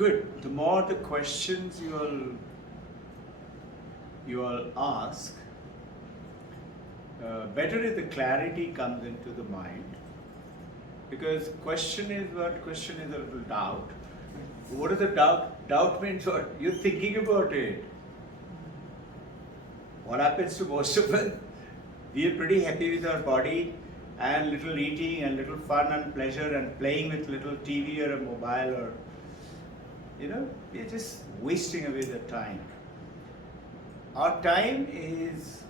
Good. The more the questions you all ask, better if the clarity comes into the mind. Because question is a little doubt. What is the doubt? Doubt means what? You're thinking about it. What happens to most of us? We are pretty happy with our body and little eating and little fun and pleasure and playing with little TV or a mobile, or we're just wasting away the time. Our time is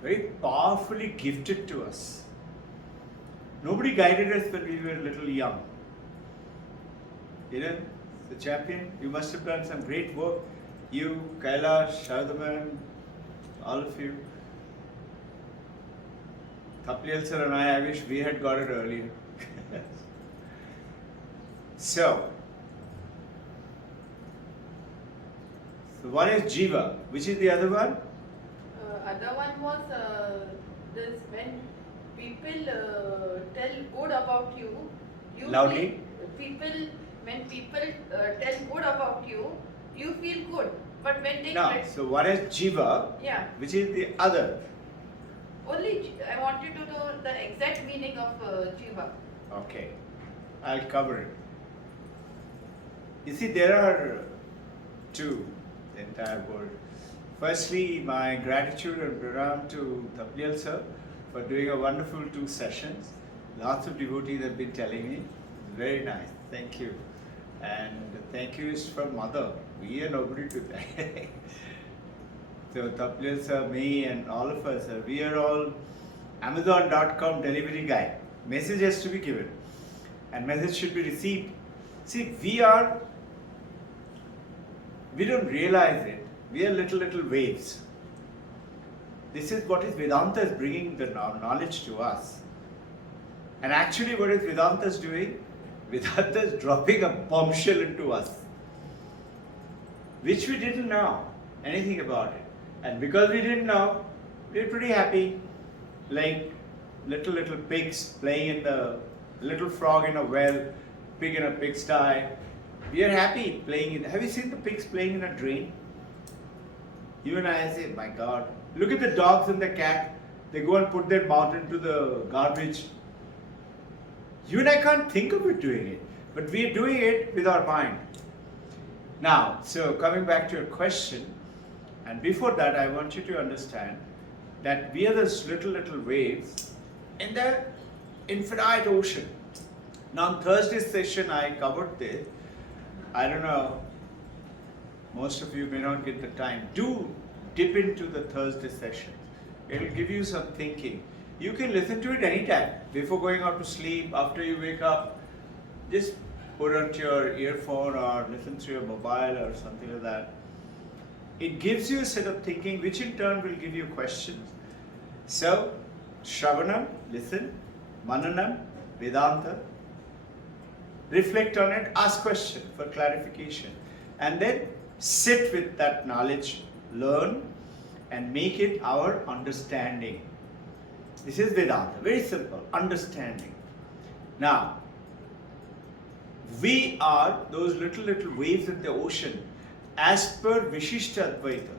very powerfully gifted to us. Nobody guided us when we were a little young. The champion, you must have done some great work. You, Kailash, Shardhaman, all of you. Tapliyal sir and I wish we had got it earlier. So one is Jiva. Which is the other one? Other one was this when people tell good about you. Loudly. When people tell good about you, you feel good. But when they So one is Jiva. Yeah. Which is the other? Only I want you to know the exact meaning of Jiva. Okay, I'll cover it. You see, there are two, the entire world. Firstly, my gratitude and pranam to Tapliyal sir for doing a wonderful 2 sessions. Lots of devotees have been telling me. Very nice, thank you. And thank you is from Mother. We are nobody to thank. So Tapliyal sir, me and all of us, we are all Amazon.com delivery guy. Message has to be given and message should be received. See, we don't realize it. We are little waves. This is what is Vedanta is bringing the knowledge to us. And actually what is Vedanta is doing? Vedanta is dropping a bombshell into us, which we didn't know anything about it. And because we didn't know, we're pretty happy, like little pigs playing in the little frog in a well, pig in a pigsty. We are happy playing in. Have you seen the pigs playing in a drain? You and I say, my God, look at the dogs and the cat. They go and put their mouth into the garbage. You and I can't think of it doing it, but we are doing it with our mind. Now, so coming back to your question, and before that, I want you to understand that we are those little waves in the infinite ocean. Now, on Thursday's session, I covered this. I don't know, most of you may not get the time. Do dip into the Thursday session. It will give you some thinking. You can listen to it anytime, before going out to sleep, after you wake up. Just put on your earphone or listen through your mobile or something like that. It gives you a set of thinking, which in turn will give you questions. So, Shravanam, listen, Mananam, Vedanta, reflect on it, ask questions for clarification, and then sit with that knowledge, learn, and make it our understanding. This is Vedanta, very simple, understanding. Now, we are those little waves in the ocean as per Vishishta Advaita,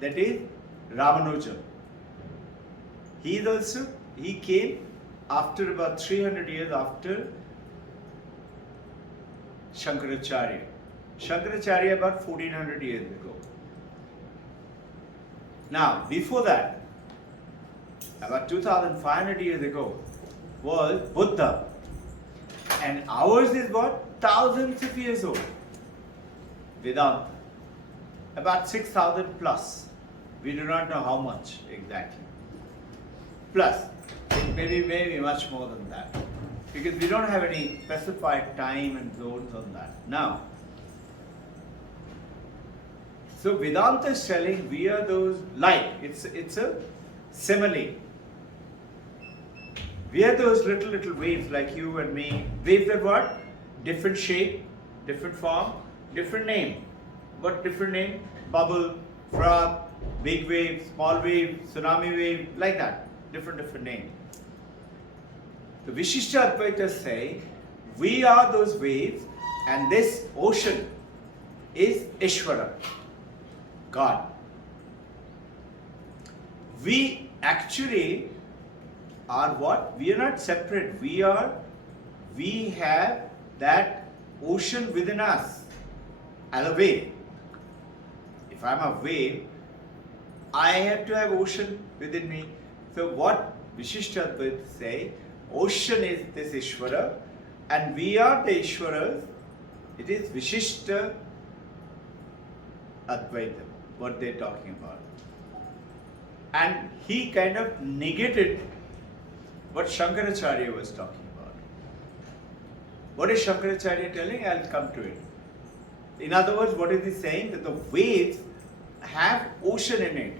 that is Ramanuja. He came after about 300 years after Shankaracharya. Shankaracharya about 1400 years ago. Now, before that, about 2500 years ago, was Buddha. And ours is what? Thousands of years old. Vedanta. About 6,000 plus. We do not know how much exactly. Plus, it may be much more than that. Because we don't have any specified time and zones on that. Now, so Vedanta is telling we are those light. It's a simile. We are those little waves like you and me. Waves are what? Different shape, different form, different name. What different name? Bubble, froth, big wave, small wave, tsunami wave, like that. Different name. The Vishishta Advaita say We are those waves, and this ocean is Ishvara, God. We actually are what? We are not separate. We have that ocean within us as a wave. If I'm a wave, I have to have ocean within me. So what Vishishtadvaita say, ocean is this Ishvara, and we are the Ishvaras. It is Vishishta Advaita, what they're talking about. And he kind of negated what Shankaracharya was talking about. What is Shankaracharya telling? I'll come to it. In other words, what is he saying? That the waves have ocean in it.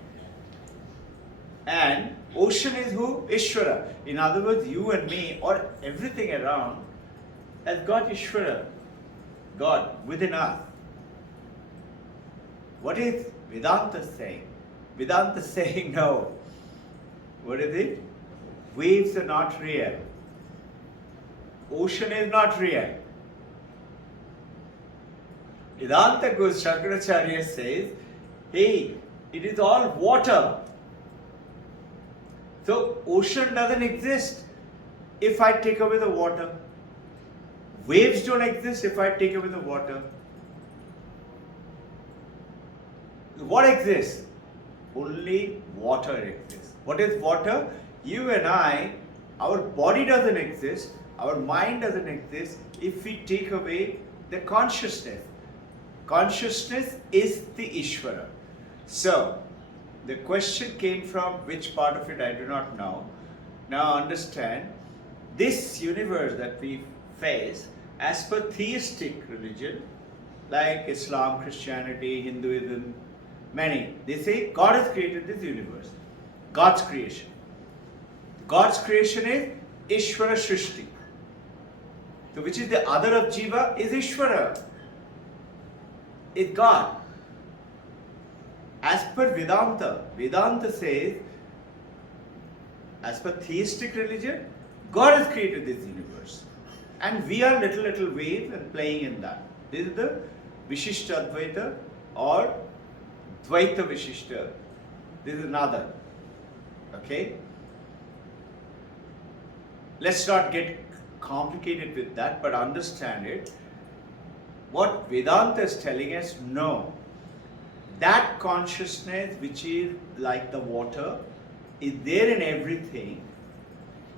And ocean is who? Ishvara. In other words, you and me or everything around has got Ishvara, God within us. What is Vedanta saying? Vedanta is saying no. What is it? Waves are not real. Ocean is not real. Vedanta goes, Shankaracharya says, hey, it is all water. So ocean doesn't exist if I take away the water. Waves don't exist if I take away the water. What exists? Only water exists. What is water? You and I, our body doesn't exist, our mind doesn't exist if we take away the consciousness. Consciousness is the Ishvara. So, the question came from which part of it I do not know. Now understand, this universe that we face, as per theistic religion, like Islam, Christianity, Hinduism, many, they say God has created this universe. God's creation. God's creation is Ishvara Shrishti. So which is the other of Jiva is Ishvara. Is God. As per Vedanta, Vedanta says, as per theistic religion, God has created this universe. And we are little waves and playing in that. This is the Vishishta Advaita or Dvaita Vishishta. This is another. Okay? Let's not get complicated with that, but understand it. What Vedanta is telling us, no. That consciousness which is like the water is there in everything.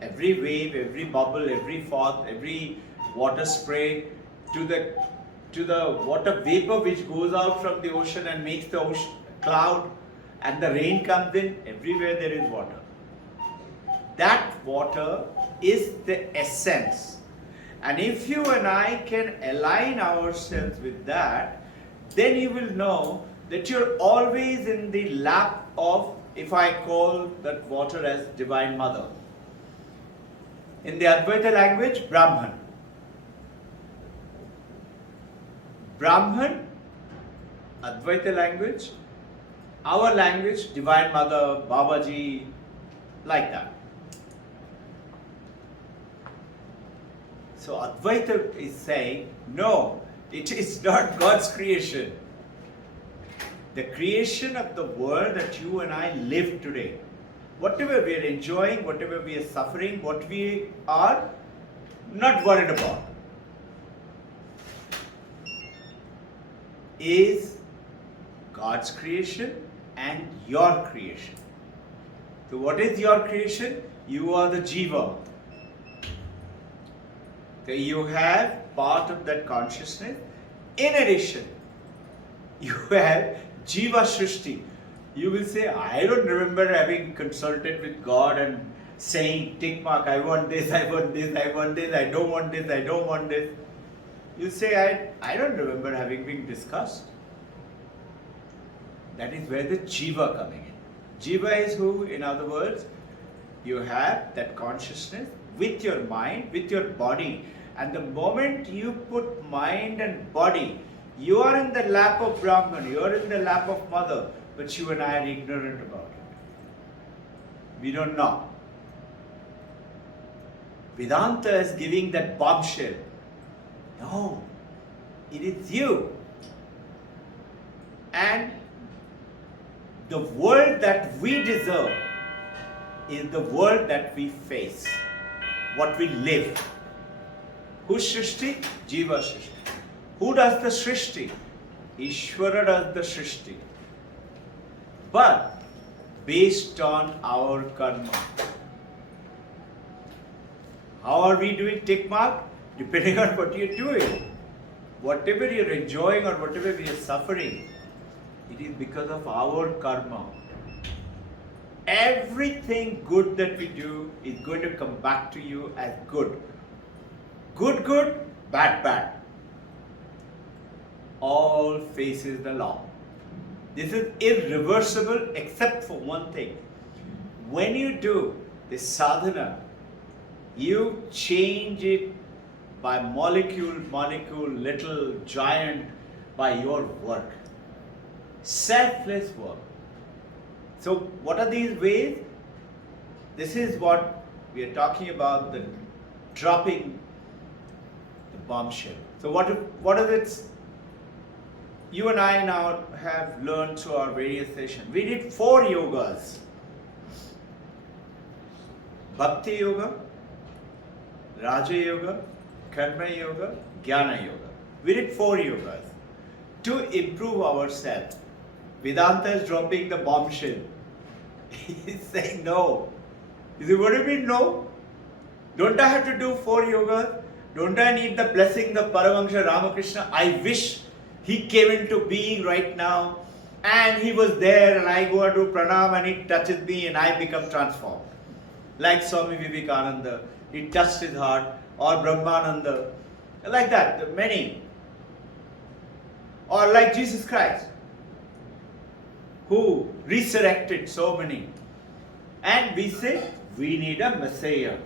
Every wave, every bubble, every froth, every water spray, to the water vapor which goes out from the ocean and makes the ocean cloud, and the rain comes in, everywhere there is water. That water is the essence. And if you and I can align ourselves with that, then you will know that you're always in the lap of, if I call that water as Divine Mother. In the Advaita language, Brahman. Brahman, Advaita language, our language, Divine Mother, Babaji, like that. So Advaita is saying, no, it is not God's creation. The creation of the world that you and I live today, whatever we are enjoying, whatever we are suffering, what we are not worried about, is God's creation and your creation. So what is your creation? You are the Jiva. So you have part of that consciousness. In addition, you have Jiva Shrishti. You will say, I don't remember having consulted with God and saying, tick mark, I want this, I want this, I want this, I don't want this, I don't want this. You say, I don't remember having been discussed. That is where the Jiva coming in. Jiva is who, in other words, you have that consciousness with your mind, with your body. And the moment you put mind and body, you are in the lap of Brahman, you are in the lap of Mother, but you and I are ignorant about it. We don't know. Vedanta is giving that bombshell. No, it is you. And the world that we deserve is the world that we face, what we live. Who's Srishti? Jiva Srishti. Who does the Srishti? Ishvara does the Srishti. But based on our karma. How are we doing tick mark? Depending on what you're doing. Whatever you're enjoying or whatever we are suffering, it is because of our karma. Everything good that we do is going to come back to you as good. Good, good, bad, bad. All faces the law. This is irreversible except for one thing. When you do this sadhana, you change it by molecule, little, giant, by your work. Selfless work. So what are these ways? This is what we are talking about, the dropping the bombshell. So what is it? You and I now have learned through our various sessions. We did 4 yogas. Bhakti Yoga, Raja Yoga, Karma Yoga, Jnana Yoga. We did 4 yogas to improve ourselves. Vedanta is dropping the bombshell. He's saying no. He said, what do you mean no? Don't I have to do 4 yogas? Don't I need the blessing of Paramahansa Ramakrishna? I wish he came into being right now and he was there and I go and do pranam and he touches me and I become transformed. Like Swami Vivekananda, he touched his heart, or Brahmananda, like that, there are many. Or like Jesus Christ, who resurrected so many. And we say, we need a Messiah.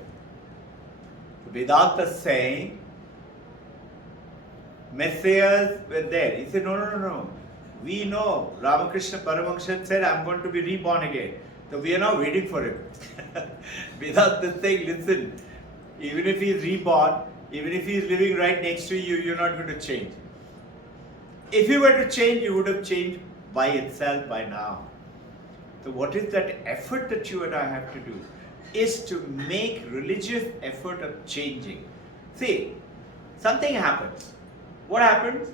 Vedanta is saying, Messiahs were there. He said, no. We know, Ramakrishna Paramahansa said, I'm going to be reborn again. So we are now waiting for him. Vedanta is saying, listen, even if he is reborn, even if he is living right next to you, you're not going to change. If you were to change, you would have changed by itself by now. So what is that effort that you and I have to do? Is to make religious effort of changing. See, something happens. What happens?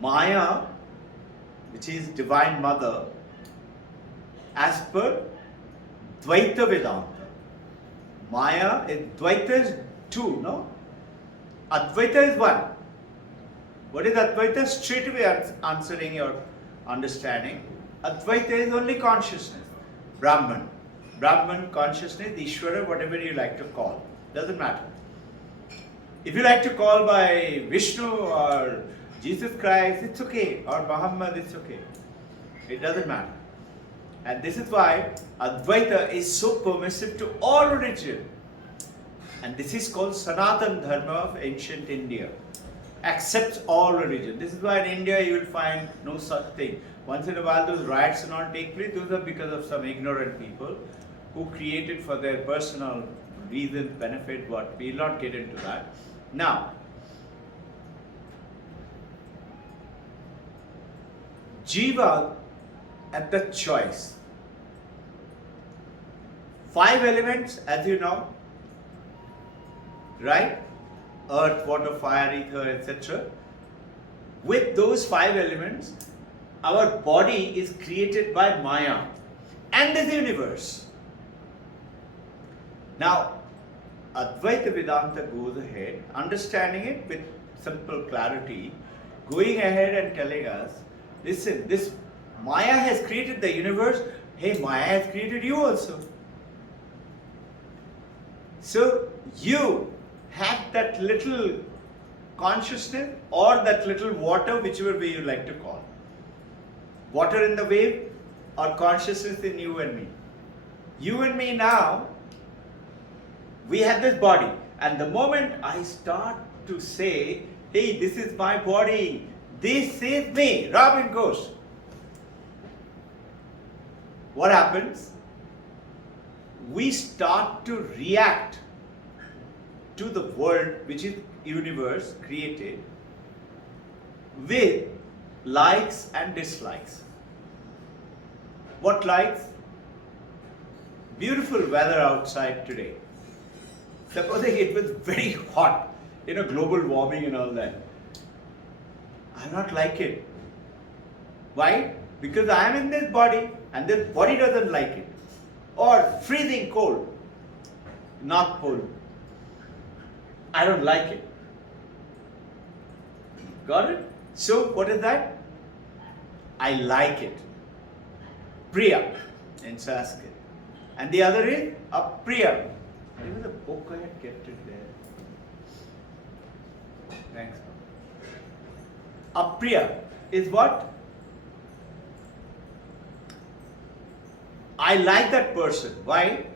Maya, which is Divine Mother, as per Dvaita Vedanta. Maya is Dvaita is 2, no? Advaita is 1. What is Advaita? Straight away answering your understanding. Advaita is only consciousness. Brahman. Brahman, consciousness, Ishvara, whatever you like to call. Doesn't matter. If you like to call by Vishnu or Jesus Christ, it's okay. Or Muhammad, it's okay. It doesn't matter. And this is why Advaita is so permissive to all religion. And this is called Sanatan Dharma of ancient India. Accepts all religion. This is why in India you will find no such thing. Once in a while those riots and all take place, those are because of some ignorant people who created for their personal reasons, benefit, what. We will not get into that. Now, Jiva at the choice. 5 elements, as you know, right? Earth, water, fire, ether, etc. With those 5 elements, our body is created by Maya and this universe. Now, Advaita Vedanta goes ahead, understanding it with simple clarity, going ahead and telling us, listen, this Maya has created the universe, hey, Maya has created you also. So, you have that little consciousness or that little water, whichever way you like to call. Water in the wave or consciousness in you and me. You and me now, we have this body. And the moment I start to say, hey, this is my body, this is me, Robbin Ghosh. What happens? We start to react to the world, which is universe created, with likes and dislikes. What likes? Beautiful weather outside today. Supposing it was very hot, global warming and all that. I not like it. Why? Because I am in this body and this body doesn't like it. Or freezing cold, North Pole. I don't like it. Got it? So what is that? I like it. Priya in Sanskrit. And the other is Apriya. Even the book I had kept it there. Thanks. Apriya is what? I like that person. Why?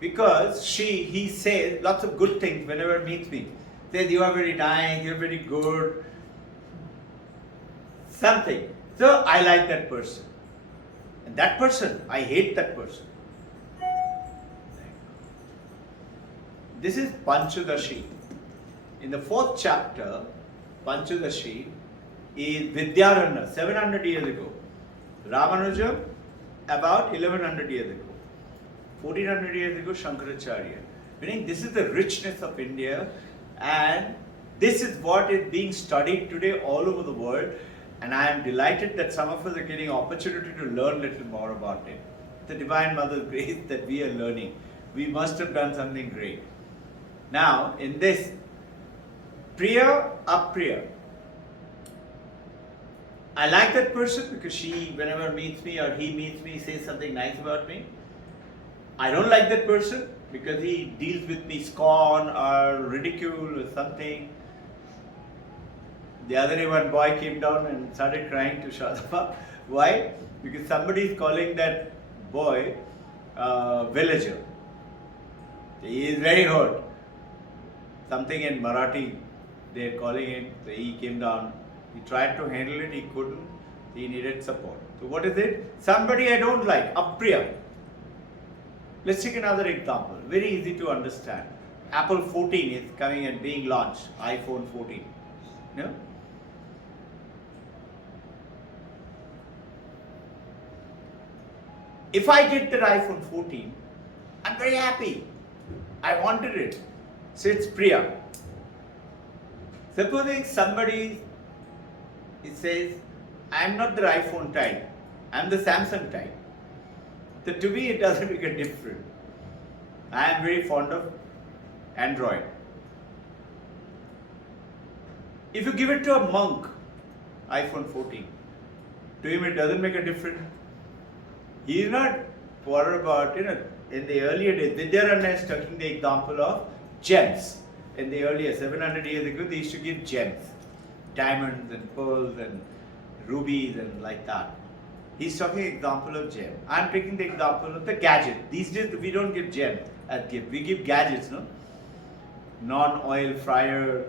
Because he says lots of good things whenever he meets me. Says, you are very nice, you are very good. Something. So I like that person. And that person, I hate that person. This is Panchadashi. In the 4th chapter, Panchadashi is Vidyaranya, 700 years ago. Ramanuja, about 1100 years ago. 1400 years ago, Shankaracharya. Meaning this is the richness of India, and this is what is being studied today all over the world. And I am delighted that some of us are getting opportunity to learn a little more about it. The Divine Mother's grace that we are learning. We must have done something great. Now, in this, Priya, Apriya. I like that person because she, whenever meets me or he meets me, says something nice about me. I don't like that person because he deals with me scorn or ridicule or something. The other day one boy came down and started crying to shut him up. Why? Because somebody is calling that boy villager. He is very hurt. Something in Marathi they are calling it. So he came down. He tried to handle it. He couldn't. He needed support. So what is it? Somebody I don't like. Apriya. Let's take another example. Very easy to understand. Apple 14 is coming and being launched. iPhone 14. No? If I get that iPhone 14, I'm very happy. I wanted it. So it's Priya. Supposing somebody says, I'm not the iPhone type, I'm the Samsung type. So to me it doesn't make a difference. I am very fond of Android. If you give it to a monk, iPhone 14, to him it doesn't make a difference. He is not worried about, in the earlier days, Vidyaranya is taking the example of gems. In the earlier 700 years ago, they used to give gems, diamonds and pearls and rubies and like that. He's talking example of gem. I'm taking the example of the gadget. These days we don't give gem as gift. We give gadgets, no? Non-oil fryer,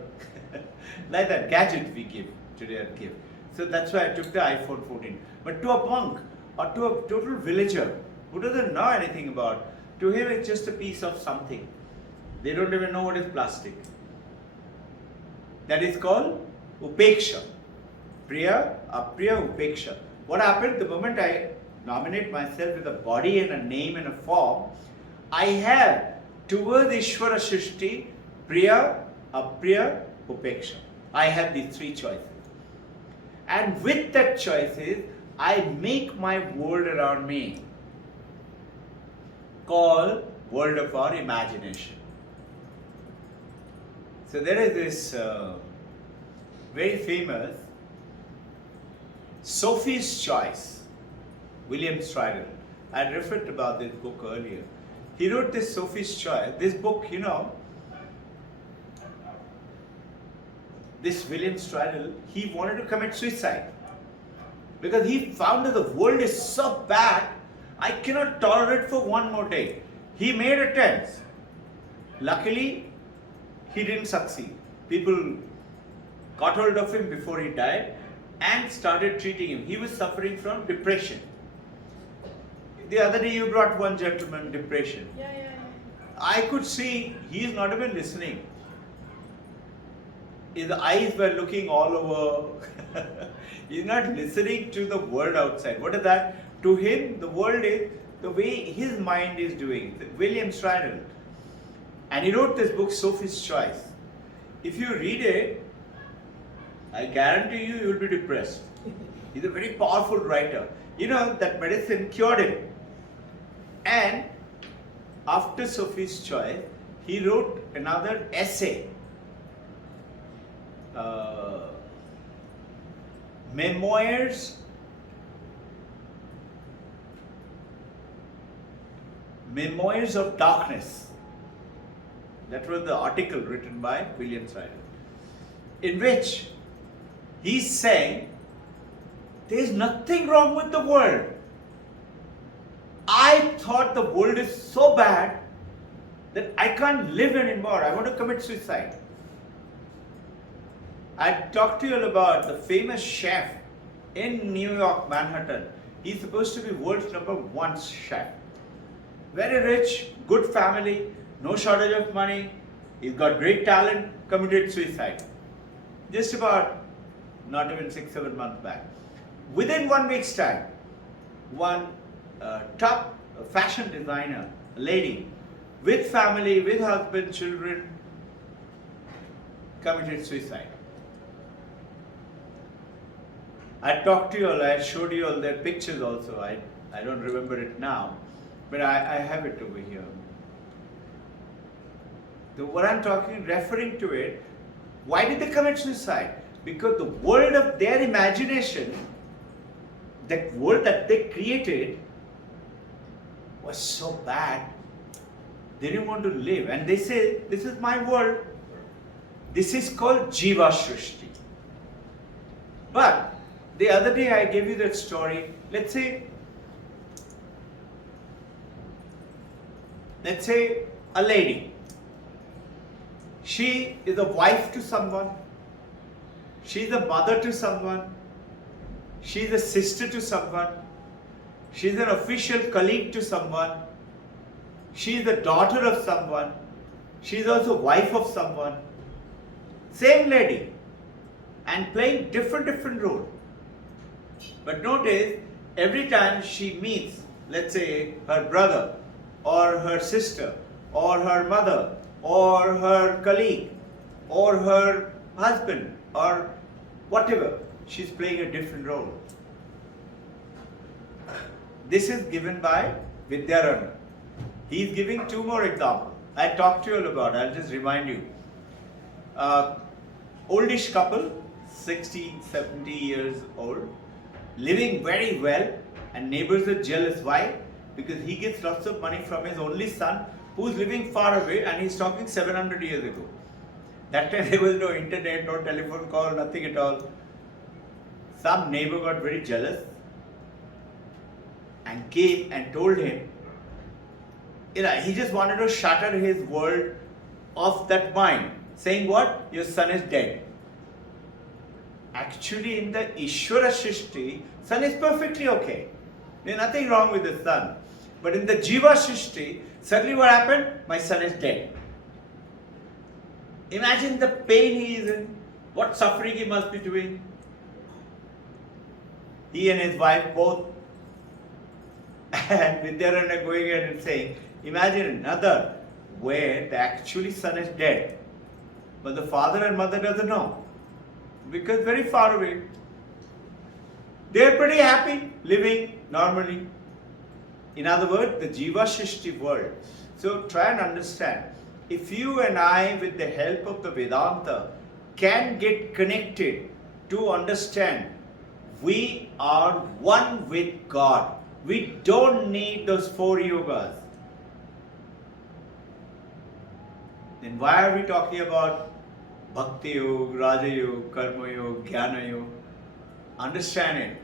like that gadget we give today as gift. So that's why I took the iPhone 14. But to a monk or to a total villager who doesn't know anything about, to him it's just a piece of something. They don't even know what is plastic. That is called upeksha. Priya, apriya, upeksha. What happened the moment I nominate myself with a body and a name and a form, I have towards Ishvara Shrishti, Priya, Apriya, Upeksha. I have these three choices. And with that choices, I make my world around me called world of our imagination. So there is this very famous Sophie's Choice, William Stridle. I had referred about this book earlier. He wrote this Sophie's Choice. This book, this William Stridle, he wanted to commit suicide because he found that the world is so bad, I cannot tolerate for one more day. He made attempts. Luckily, he didn't succeed. People got hold of him before he died and started treating him. He was suffering from depression. The other day you brought one gentleman depression. Yeah. I could see he is not even listening. his eyes were looking all over. He's not listening to the world outside. What is that? To him, the world is the way his mind is doing. William Stridle. And he wrote this book, Sophie's Choice. If you read it, I guarantee you, you will be depressed. He's a very powerful writer. You know, that medicine cured him. And after Sophie's Choice, he wrote another essay. Memoirs of Darkness. That was the article written by William Stridle, in which he's saying there is nothing wrong with the world. I thought the world is so bad that I can't live anymore. I want to commit suicide. I talked to you all about the famous chef in New York, Manhattan. He's supposed to be world's #1 chef. Very rich, good family, no shortage of money. He's got great talent, committed suicide. Just about not even 6-7 months back. Within 1 week's time, one top fashion designer, a lady, with family, with husband, children, committed suicide. I talked to you all, I showed you all their pictures also. I don't remember it now, but I have it over here. What I'm talking, referring to it, why did they commit suicide? Because the world of their imagination, that world that they created, was so bad, they didn't want to live. And they say, this is my world. This is called Jiva Shrishti. But the other day I gave you that story. Let's say a lady. She is a wife to someone. She's a mother to someone. She's a sister to someone. She's an official colleague to someone. She's the daughter of someone. She's also wife of someone. Same lady. And playing different role. But notice, every time she meets, let's say, her brother, or her sister, or her mother, or her colleague, or her husband, or whatever, she's playing a different role. This is given by Vidyarana. He is giving 2 more examples. I talked to you all about, I'll just remind you. Oldish couple, 60, 70 years old, living very well, and neighbors are jealous. Why? Because he gets lots of money from his only son, who's living far away, and he's talking 700 years ago. That time there was no internet, no telephone call, nothing at all. Some neighbor got very jealous and came and told him, he just wanted to shatter his world of that mind, saying what? Your son is dead. Actually, in the Ishvara Shrishti, son is perfectly okay. There's nothing wrong with the son. But in the Jiva Shrishti, suddenly what happened? My son is dead. Imagine the pain he is in, what suffering he must be doing. He and his wife both. And Vidyarana going ahead and saying, imagine another where the actually son is dead, but the father and mother doesn't know, because very far away. They're pretty happy living normally. In other words, the Jiva Shrishti world. So try and understand. If you and I, with the help of the Vedanta, can get connected to understand we are one with God. We don't need those 4 yogas. Then why are we talking about Bhakti Yoga, Raja Yoga, Karma Yoga, Jnana Yoga? Understand it.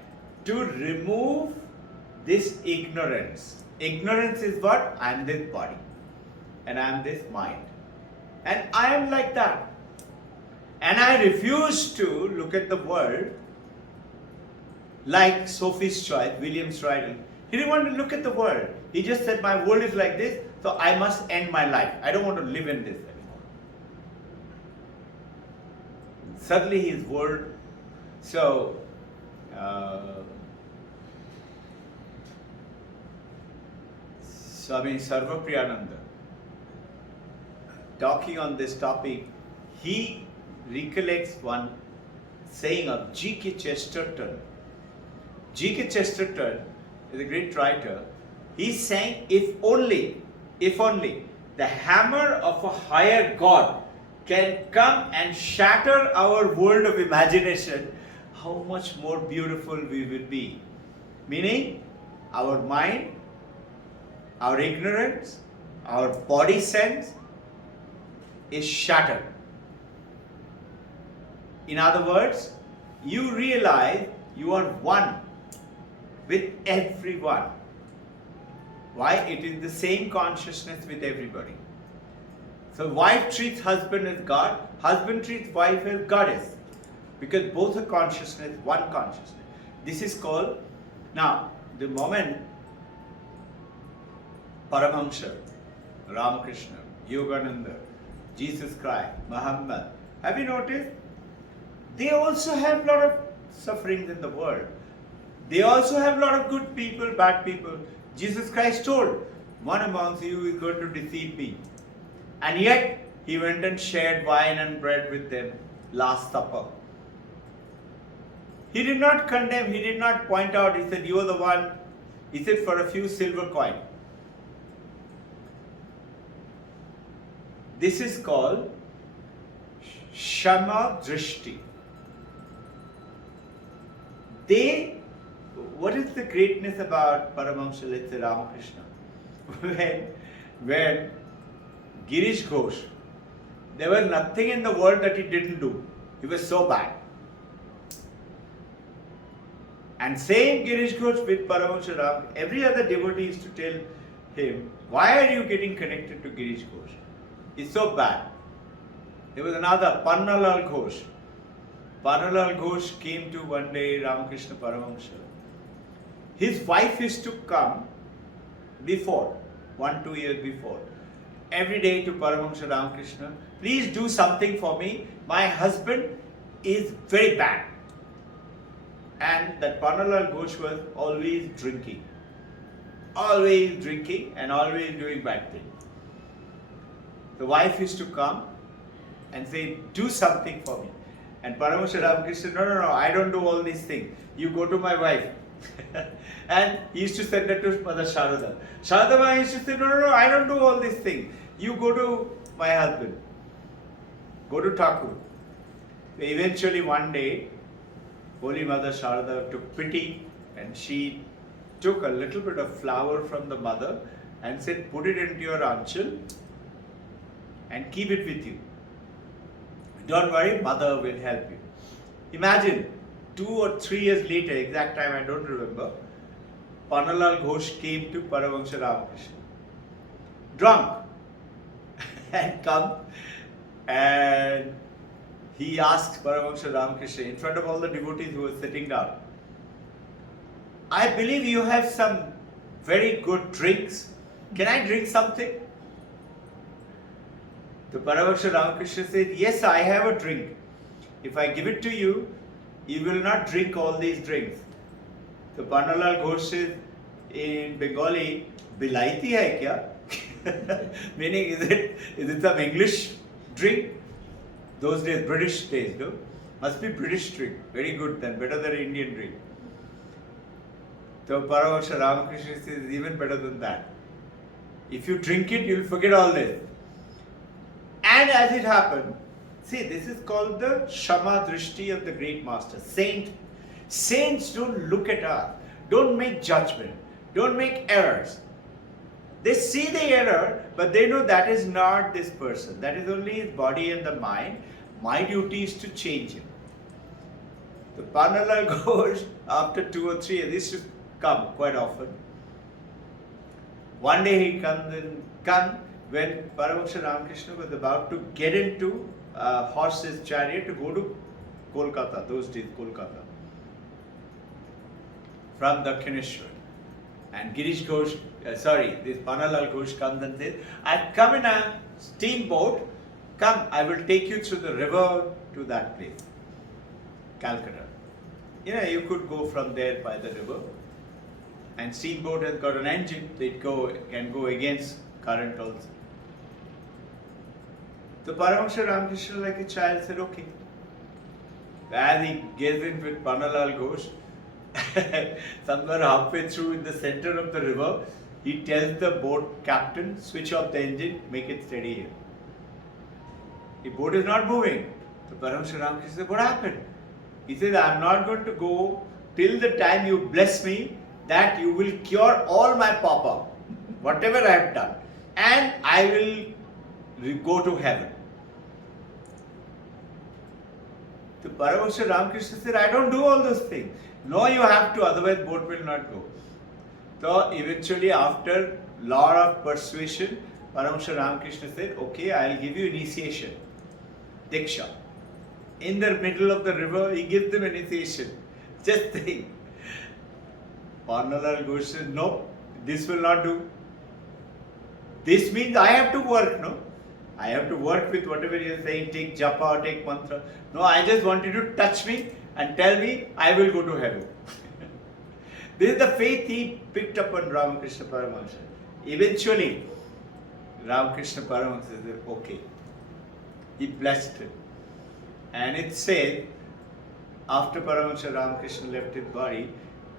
To remove this ignorance. Ignorance is what? I am this body. And I am this mind. And I am like that. And I refuse to look at the world like Sophie's Choice, William Stridle. He didn't want to look at the world. He just said, my world is like this, so I must end my life. I don't want to live in this anymore. Suddenly his world, so Swami Sarvapriyananda, talking on this topic, he recollects one saying of G.K. Chesterton. G.K. Chesterton is a great writer. He sang, if only the hammer of a higher God can come and shatter our world of imagination, how much more beautiful we will be. Meaning, our mind, our ignorance, our body sense is shattered. In other words, you realize you are one with everyone. Why? It is the same consciousness with everybody. So wife treats husband as God, husband treats wife as goddess. Because both are consciousness, one consciousness. This is called, now, the moment Paramahamsa, Ramakrishna, Yogananda, Jesus Christ, Muhammad, have you noticed? They also have a lot of sufferings in the world. They also have a lot of good people, bad people. Jesus Christ told, one amongst you is going to deceive me. And yet, he went and shared wine and bread with them, Last Supper. He did not condemn, he did not point out, he said, you are the one, he said, for a few silver coins. This is called Shama Drishti. What is the greatness about Paramahamsa, let's say Ramakrishna? when Girish Ghosh, there was nothing in the world that he didn't do. He was so bad. And same Girish Ghosh with Paramahamsa Ram, every other devotee used to tell him, why are you getting connected to Girish Ghosh? It's so bad. There was another, Pannalal Ghosh. Pannalal Ghosh came to one day Ramakrishna Paramahamsa. His wife used to come before, 1-2 years before, every day to Paramahamsa Ramakrishna, please do something for me. My husband is very bad. And that Pannalal Ghosh was always drinking and always doing bad things. The wife used to come and say, do something for me. And Paramahamsa Ramakrishna, no, I don't do all these things. You go to my wife. And he used to send that to Mother Sharada. Sharada used to say, no, I don't do all these things. You go to my husband. Go to Thakur. So eventually one day, Holy Mother Sharada took pity and she took a little bit of flour from the mother and said, put it into your anchal and keep it with you. Don't worry, mother will help you. Imagine, 2 or 3 years later, exact time I don't remember, Pannalal Ghosh came to Paramahamsa Ramakrishna, drunk, and come, and he asked Paramahamsa Ramakrishna in front of all the devotees who were sitting down, I believe you have some very good drinks. Can I drink something? The Paramahamsa Ramakrishna said, yes, I have a drink. If I give it to you, you will not drink all these drinks. The Pannalal Ghosh said in Bengali, Bilaiti hai kya? Meaning, is it some English drink? Those days, British days, no? Must be British drink. Very good then, better than Indian drink. So Paramahamsa Ramakrishna says, even better than that. If you drink it, you will forget all this. And as it happened, see, this is called the Shama Drishti of the great master. Saints don't look at us, don't make judgment, don't make errors. They see the error, but they know that is not this person. That is only his body and the mind. My duty is to change him. The Pannalal Ghosh, after 2 or 3 years, used to come quite often. One day he comes when Paramahamsa Ramakrishna was about to get into a horse's chariot to go to Kolkata, those days Kolkata, from Dakshineshwar. And Girish Ghosh, this Pannalal Ghosh comes and says, I've come in a steamboat, come, I will take you through the river to that place. Calcutta. You could go from there by the river, and steamboat has got an engine, can go against current also. So Paramahansa Ramakrishna, like a child, said, okay. As he gazed in with Pannalal Ghosh, somewhere halfway through in the center of the river, he tells the boat captain, switch off the engine, make it steady here. The boat is not moving. So Paramahansa Ramakrishna said, what happened? He said, I am not going to go till the time you bless me that you will cure all my papa, whatever I have done, and I will go to heaven. So Paramahansa Ramakrishna said, I don't do all those things. No, you have to, otherwise boat will not go. So eventually, after lot of persuasion, Paramahansa Ramakrishna said, okay, I'll give you initiation, Diksha. In the middle of the river, he gives them initiation. Just think. Pannalal Ghosh said, no, this will not do. This means I have to work, no? I have to work with whatever you are saying, take japa, take mantra. No, I just want you to touch me and tell me I will go to heaven. This is the faith he picked up on Ramakrishna Paramahansa. Eventually, Ramakrishna Paramahansa said, okay. He blessed him. And it said, after Paramahansa Ramakrishna left his body,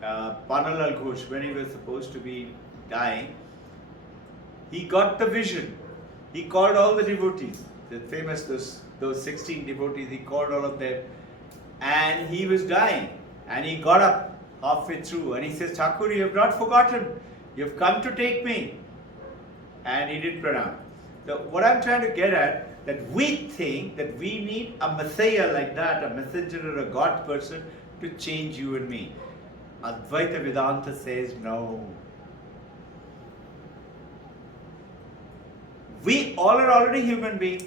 Pannalal Ghosh, when he was supposed to be dying, he got the vision. He called all the devotees, the famous, those 16 devotees, he called all of them. And he was dying. And he got up halfway through and he says, Thakur, you have not forgotten. You have come to take me. And he did pranam. So what I'm trying to get at, that we think that we need a messiah like that, a messenger or a God person to change you and me. Advaita Vedanta says no. We all are already human beings,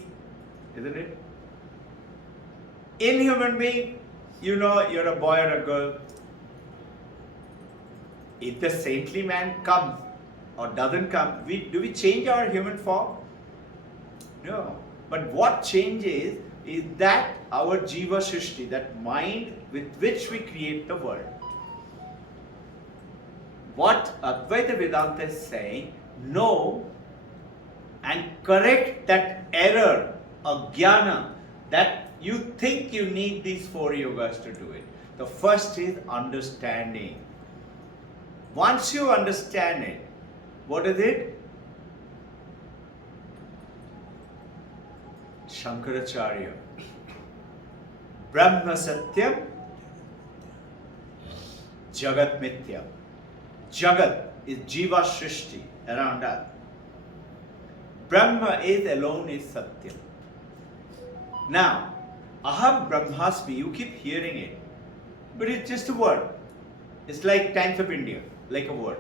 isn't it? In human being, you're a boy or a girl. If the saintly man comes or doesn't come, do we change our human form? No. But what changes is that our Jiva Shrishti, that mind with which we create the world. What Advaita Vedanta is saying, know and correct that error, ajnana, that you think you need these 4 yogas to do it. The first is understanding. Once you understand it, what is it? Shankaracharya. Brahma Satyam, Jagat Mithya. Jagat is Jiva Shrishti around us. Brahma alone is Satyam. Now, Aham Brahmasmi, you keep hearing it, but it's just a word. It's like Times of India, like a word.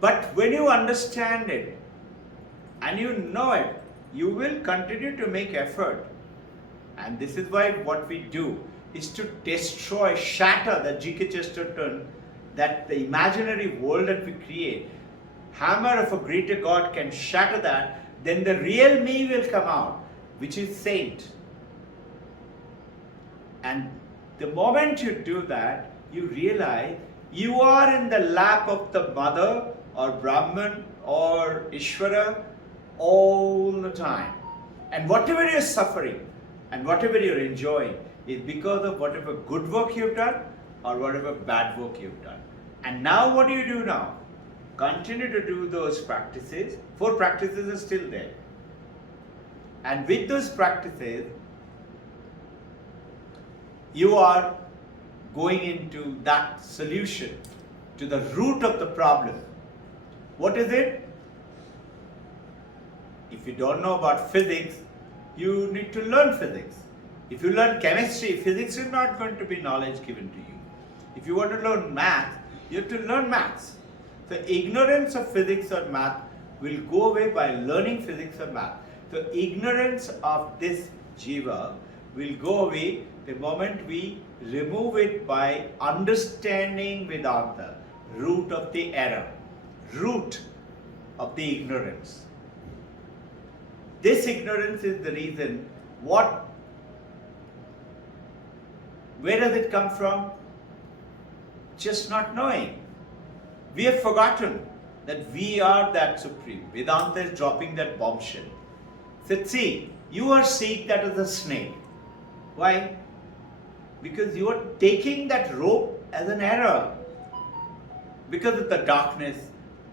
But when you understand it and you know it, you will continue to make effort. And this is why what we do is to destroy, shatter the G.K. Chesterton, that the imaginary world that we create. Hammer of a greater God can shatter that, then the real me will come out, which is saint. And the moment you do that, you realize you are in the lap of the mother or Brahman or Ishvara all the time. And whatever you're suffering and whatever you're enjoying is because of whatever good work you've done or whatever bad work you've done. And now what do you do now? Continue to do those practices. 4 practices are still there. And with those practices, you are going into that solution to the root of the problem. What is it? If you don't know about physics, you need to learn physics. If you learn chemistry, physics is not going to be knowledge given to you. If you want to learn math, you have to learn maths. So ignorance of physics or math will go away by learning physics or math. So ignorance of this jiva will go away the moment we remove it by understanding Vedanta, root of the error, root of the ignorance. This ignorance is the reason what Where does it come from? Just not knowing. We have forgotten that we are that supreme. Vedanta is dropping that bombshell. Said, see, you are seeing that as a snake. Why? Because you are taking that rope as an error. Because of the darkness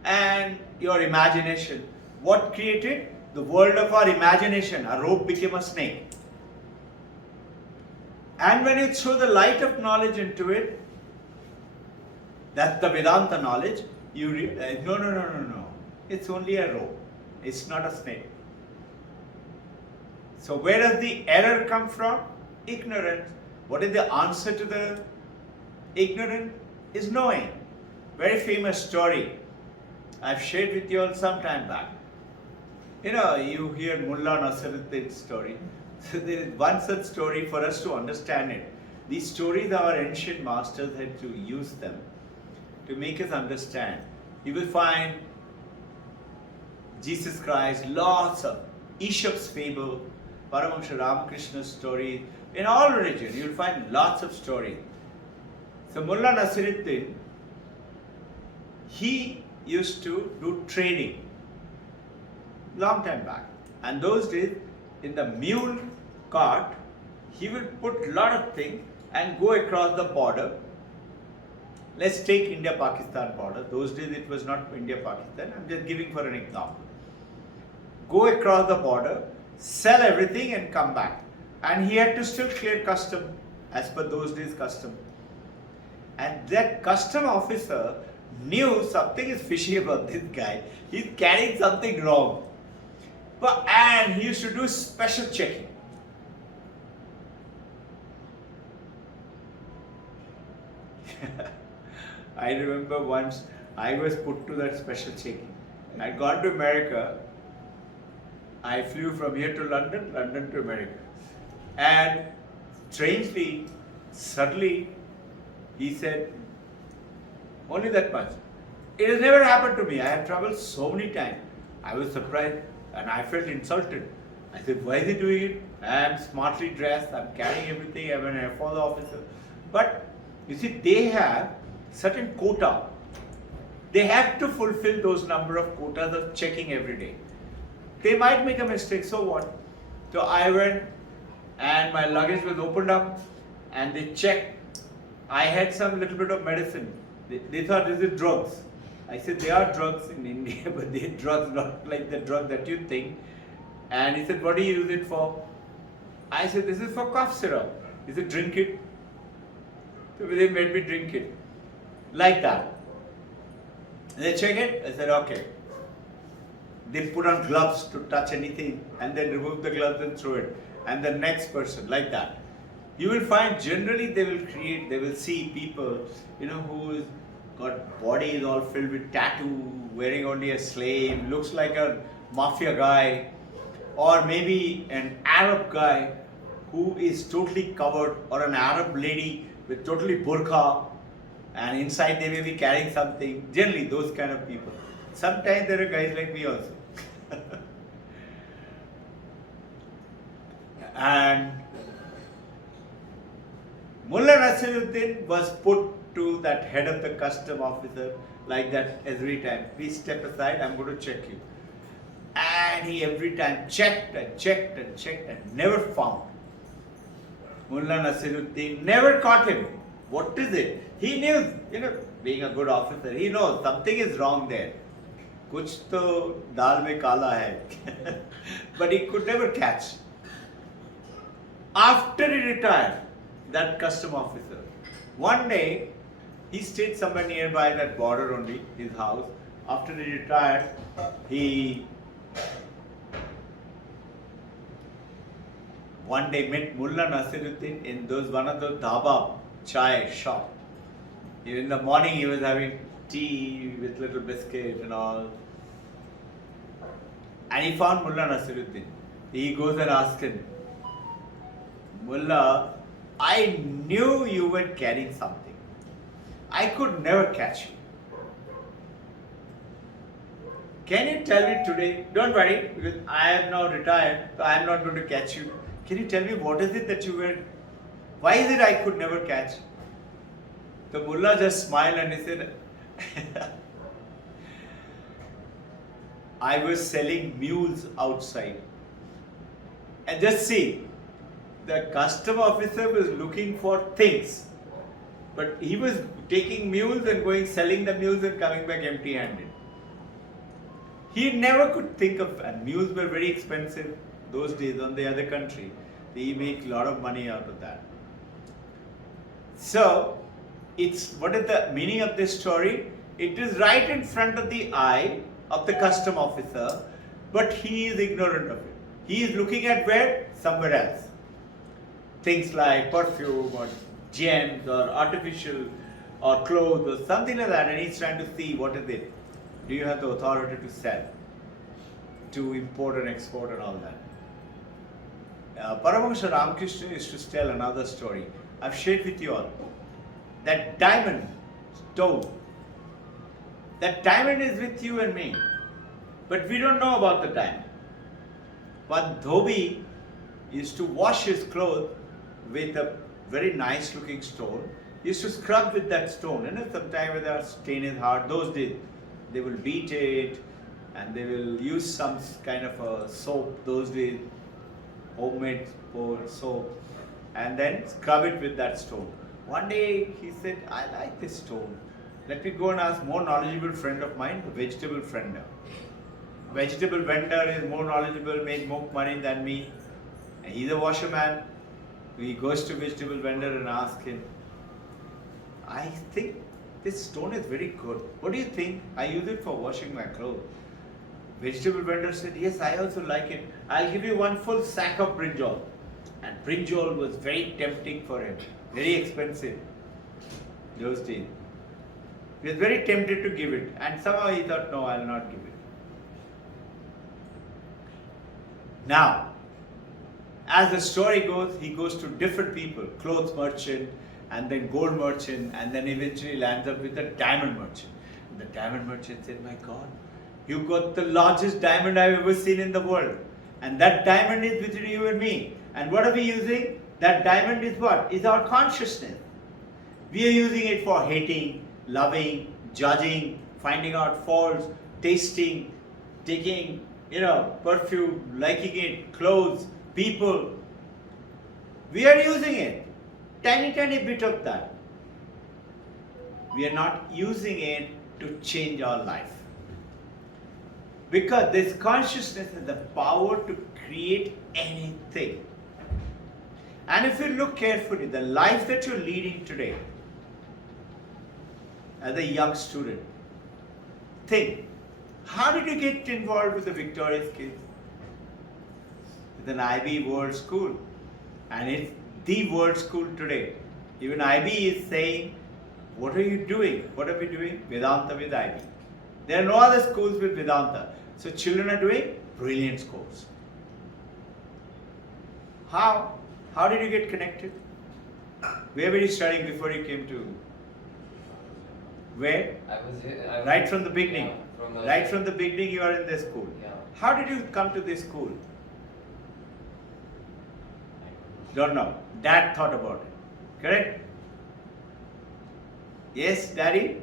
and your imagination. What created? The world of our imagination. A rope became a snake. And when you throw the light of knowledge into it, that's the Vedanta knowledge, you realize, no. It's only a rope. It's not a snake. So where does the error come from? Ignorance. What is the answer to the ignorant? Is knowing. Very famous story. I've shared with you all some time back. You hear Mullah Nasruddin's story. So there is one such story for us to understand it. These stories, our ancient masters had to use them to make us understand. You will find Jesus Christ, lots of Aesop's fable, Paramahansa Ramakrishna's stories. In all religions, you will find lots of stories. So Mullah Nasruddin, he used to do trading long time back. And those days, in the mule cart, he will put a lot of things and go across the border. Let's take India-Pakistan border. Those days it was not India-Pakistan. I'm just giving for an example. Go across the border, sell everything and come back. And he had to still clear custom as per those days custom. And that custom officer knew something is fishy about this guy. He's carrying something wrong. And he used to do special checking. I remember once I was put to that special checking. I'd gone to America. I flew from here to London, London to America. And strangely, suddenly, he said, only that much. It has never happened to me. I have traveled so many times. I was surprised and I felt insulted. I said, why is he doing it? I am smartly dressed, I'm carrying everything, I'm an Air Force officer. But you see, they have certain quota. They have to fulfill those number of quotas of checking every day. They might make a mistake, so what? So I went and my luggage was opened up and they checked. I had some little bit of medicine. They thought this is drugs. I said, they are drugs in India, but they are drugs not like the drug that you think. And he said, what do you use it for? I said, this is for cough syrup. He said, drink it. So they made me drink it. Like that. And they check it. I said, okay. They put on gloves to touch anything and then remove the gloves and throw it. And the next person, like that. You will find generally they will see people, who got bodies all filled with tattoo, wearing only a slave, looks like a mafia guy, or maybe an Arab guy who is totally covered, or an Arab lady with totally burqa, and inside they may be carrying something. Generally, those kind of people. Sometimes there are guys like me also. And Mullah Nasruddin was put to that head of the custom officer like that every time. Please step aside, I'm going to check you. And he every time checked and checked and checked and never found. Mullah Nasruddin never caught him. What is it? He knew, being a good officer, he knows something is wrong there. Kuch to dal mein kala hai. But he could never catch. After he retired, that custom officer, one day, he stayed somewhere nearby that border only, his house. After he retired, he one day met Mullah Nasruddin in one of those dhaba chai shop. In the morning he was having tea with little biscuit and all. And he found Mullah Nasruddin. He goes and asks him, Mullah, I knew you were carrying something. I could never catch you. Can you tell me today? Don't worry, because I am now retired, so I am not going to catch you. Can you tell me what is it that you were Why is it I could never catch? The mullah just smiled and he said, I was selling mules outside. And just see, the custom officer was looking for things. But he was taking mules and going selling the mules and coming back empty handed. He never could think of, and mules were very expensive those days on the other country. They make a lot of money out of that. So, what is the meaning of this story? It is right in front of the eye of the custom officer, but he is ignorant of it. He is looking at where? Somewhere else. Things like perfume or gems or artificial or clothes or something like that, and he's trying to see what is it. Do you have the authority to sell, to import and export and all that? Paramahansa Ramakrishna used to tell another story. I've shared with you all. That diamond stone, that diamond is with you and me, but we don't know about the diamond. One dhobi used to wash his clothes with a very nice looking stone. He used to scrub with that stone. Sometimes when the stain is hard, those days they will beat it and they will use some kind of a soap, those days, homemade soap, and then scrub it with that stone. One day he said, I like this stone. Let me go and ask more knowledgeable friend of mine, the vegetable vendor. Vegetable vendor is more knowledgeable, makes more money than me. And he's a washerman. He goes to vegetable vendor and asks him, I think this stone is very good. What do you think? I use it for washing my clothes. Vegetable vendor said, yes, I also like it. I'll give you one full sack of brinjal. And brinjal was very tempting for him, very expensive those days. He was very tempted to give it, and somehow he thought, no, I'll not give it. Now, as the story goes, he goes to different people, clothes merchant, and then gold merchant, and then eventually lands up with a diamond merchant. And the diamond merchant said, my God, you got the largest diamond I've ever seen in the world. And that diamond is between you and me. And what are we using? That diamond is what? Is our consciousness. We are using it for hating, loving, judging, finding out faults, tasting, taking, perfume, liking it, clothes, people. We are using it. Tiny, tiny bit of that. We are not using it to change our life. Because this consciousness has the power to create anything. And if you look carefully, the life that you're leading today, as a young student, think, how did you get involved with the Victorious Kids? It's an IB World School, and it's the world school today. Even IB is saying, what are you doing? What are we doing? Vedanta with IB. There are no other schools with Vedanta. So children are doing brilliant scores. How? How did you get connected? Where were you studying before you came to? Where? Right from the beginning. Yeah, right from the beginning you are in this school. Yeah. How did you come to this school? Don't know. Dad thought about it. Correct? Yes, Daddy?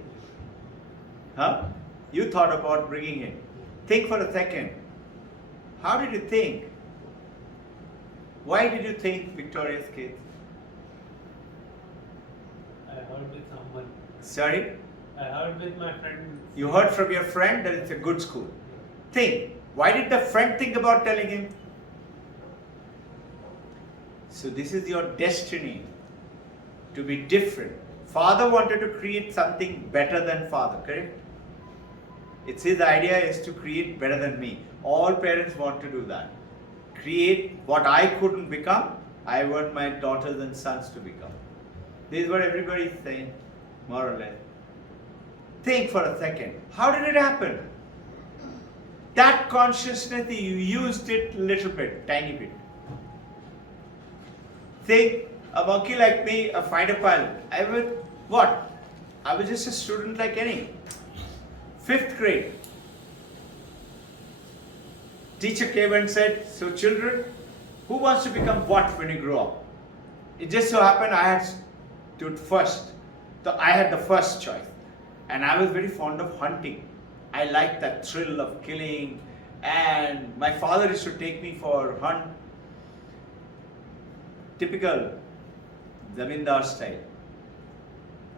Huh? You thought about bringing him. Think for a second. How did you think? Why did you think Victorious Kids? I heard with someone. Sorry? I heard with my friend. You heard from your friend that it's a good school. Think. Why did the friend think about telling him? So this is your destiny to be different. Father wanted to create something better than father, correct? It's his idea is to create better than me. All parents want to do that. Create what I couldn't become, I want my daughters and sons to become. This is what everybody is saying, more or less. Think for a second. How did it happen? That consciousness, you used it a little bit, tiny bit. Think, a monkey like me, a fighter pilot. I was just a student like any. 5th grade. Teacher came and said, so children, who wants to become what when you grow up? It just so happened I had stood first. So I had the first choice. And I was very fond of hunting. I liked that thrill of killing. And my father used to take me for hunt. Typical Zamindar style.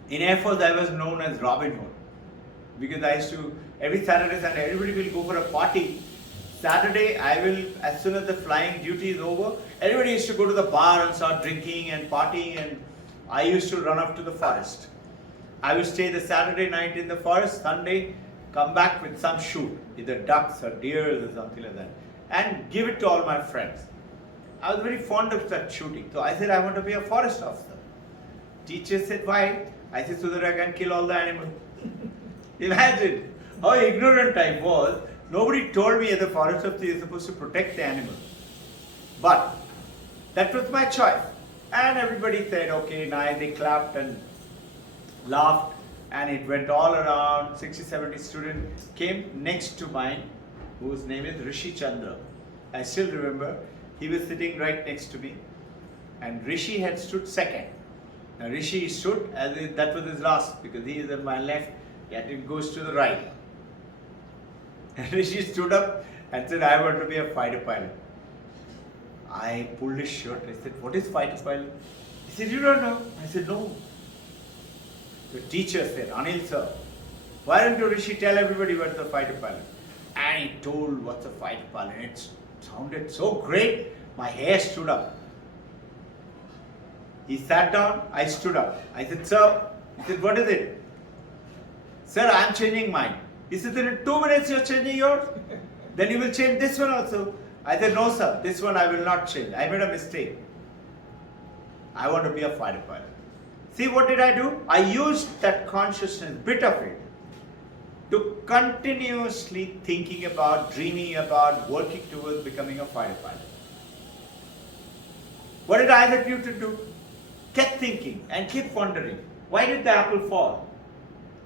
In Air Force, I was known as Robbin Ghosh. Because I used to, every Saturday, Sunday, everybody will go for a party. Saturday, I will, as soon as the flying duty is over, everybody used to go to the bar and start drinking and partying, and I used to run up to the forest. I would stay the Saturday night in the forest, Sunday, come back with some shoot, either ducks or deers or something like that, and give it to all my friends. I was very fond of that shooting, so I said I want to be a forest officer. Teacher said, why? I said, so that I can kill all the animals. Imagine how ignorant I was. Nobody told me as a forest officer you're supposed to protect the animals. But that was my choice. And everybody said, okay, nice. They clapped and laughed. And it went all around. 60, 70 students came next to mine, whose name is Rishi Chandra. I still remember. He was sitting right next to me. And Rishi had stood second. Now Rishi stood as if that was his last, because he is on my left, yet it goes to the right. And Rishi stood up and said, I want to be a fighter pilot. I pulled his shirt. I said, what is fighter pilot? He said, you don't know? I said, no. The teacher said, Anil sir, why don't you, Rishi, tell everybody what's a fighter pilot? And he told what's a fighter pilot. It sounded so great, my hair stood up. He sat down, I stood up. I said, sir, he said, what is it? Sir, I'm changing mine. He said, then in 2 minutes you're changing yours? Then you will change this one also. I said, no sir, this one I will not change. I made a mistake. I want to be a fighter pilot. See, what did I do? I used that consciousness, bit of it, to continuously thinking about, dreaming about, working towards becoming a fighter pilot. What did I ask you to do? Kept thinking and keep wondering, why did the apple fall?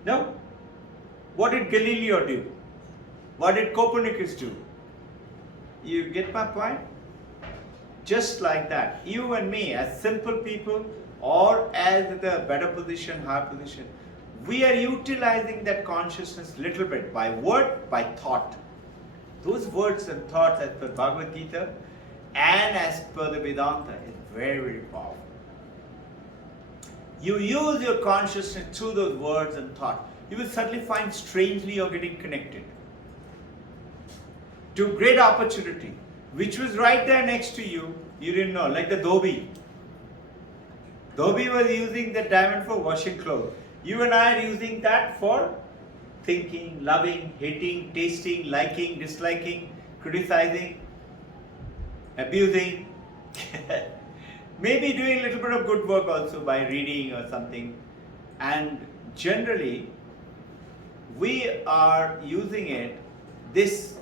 No? What did Galileo do? What did Copernicus do? You get my point? Just like that, you and me, as simple people, or as the better position, higher position, we are utilizing that consciousness little bit by word, by thought. Those words and thoughts as per Bhagavad Gita and as per the Vedanta is very, very powerful. You use your consciousness through those words and thoughts. You will suddenly find strangely you're getting connected to great opportunity, which was right there next to you. You didn't know, like the Dhobi. Dhobi was using the diamond for washing clothes. You and I are using that for thinking, loving, hating, tasting, liking, disliking, criticizing, abusing. Maybe doing a little bit of good work also by reading or something. And generally, we are using it, this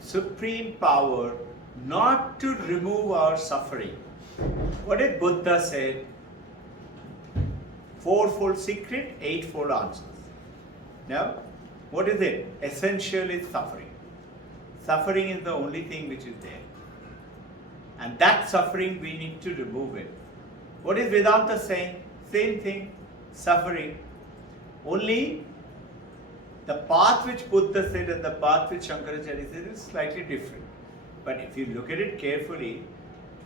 supreme power, not to remove our suffering. What did Buddha say? Fourfold secret, eightfold answers. Now, what is it? Essential is suffering. Suffering is the only thing which is there. And that suffering, we need to remove it. What is Vedanta saying? Same thing, suffering. Only the path which Buddha said and the path which Shankaracharya said is slightly different. But if you look at it carefully,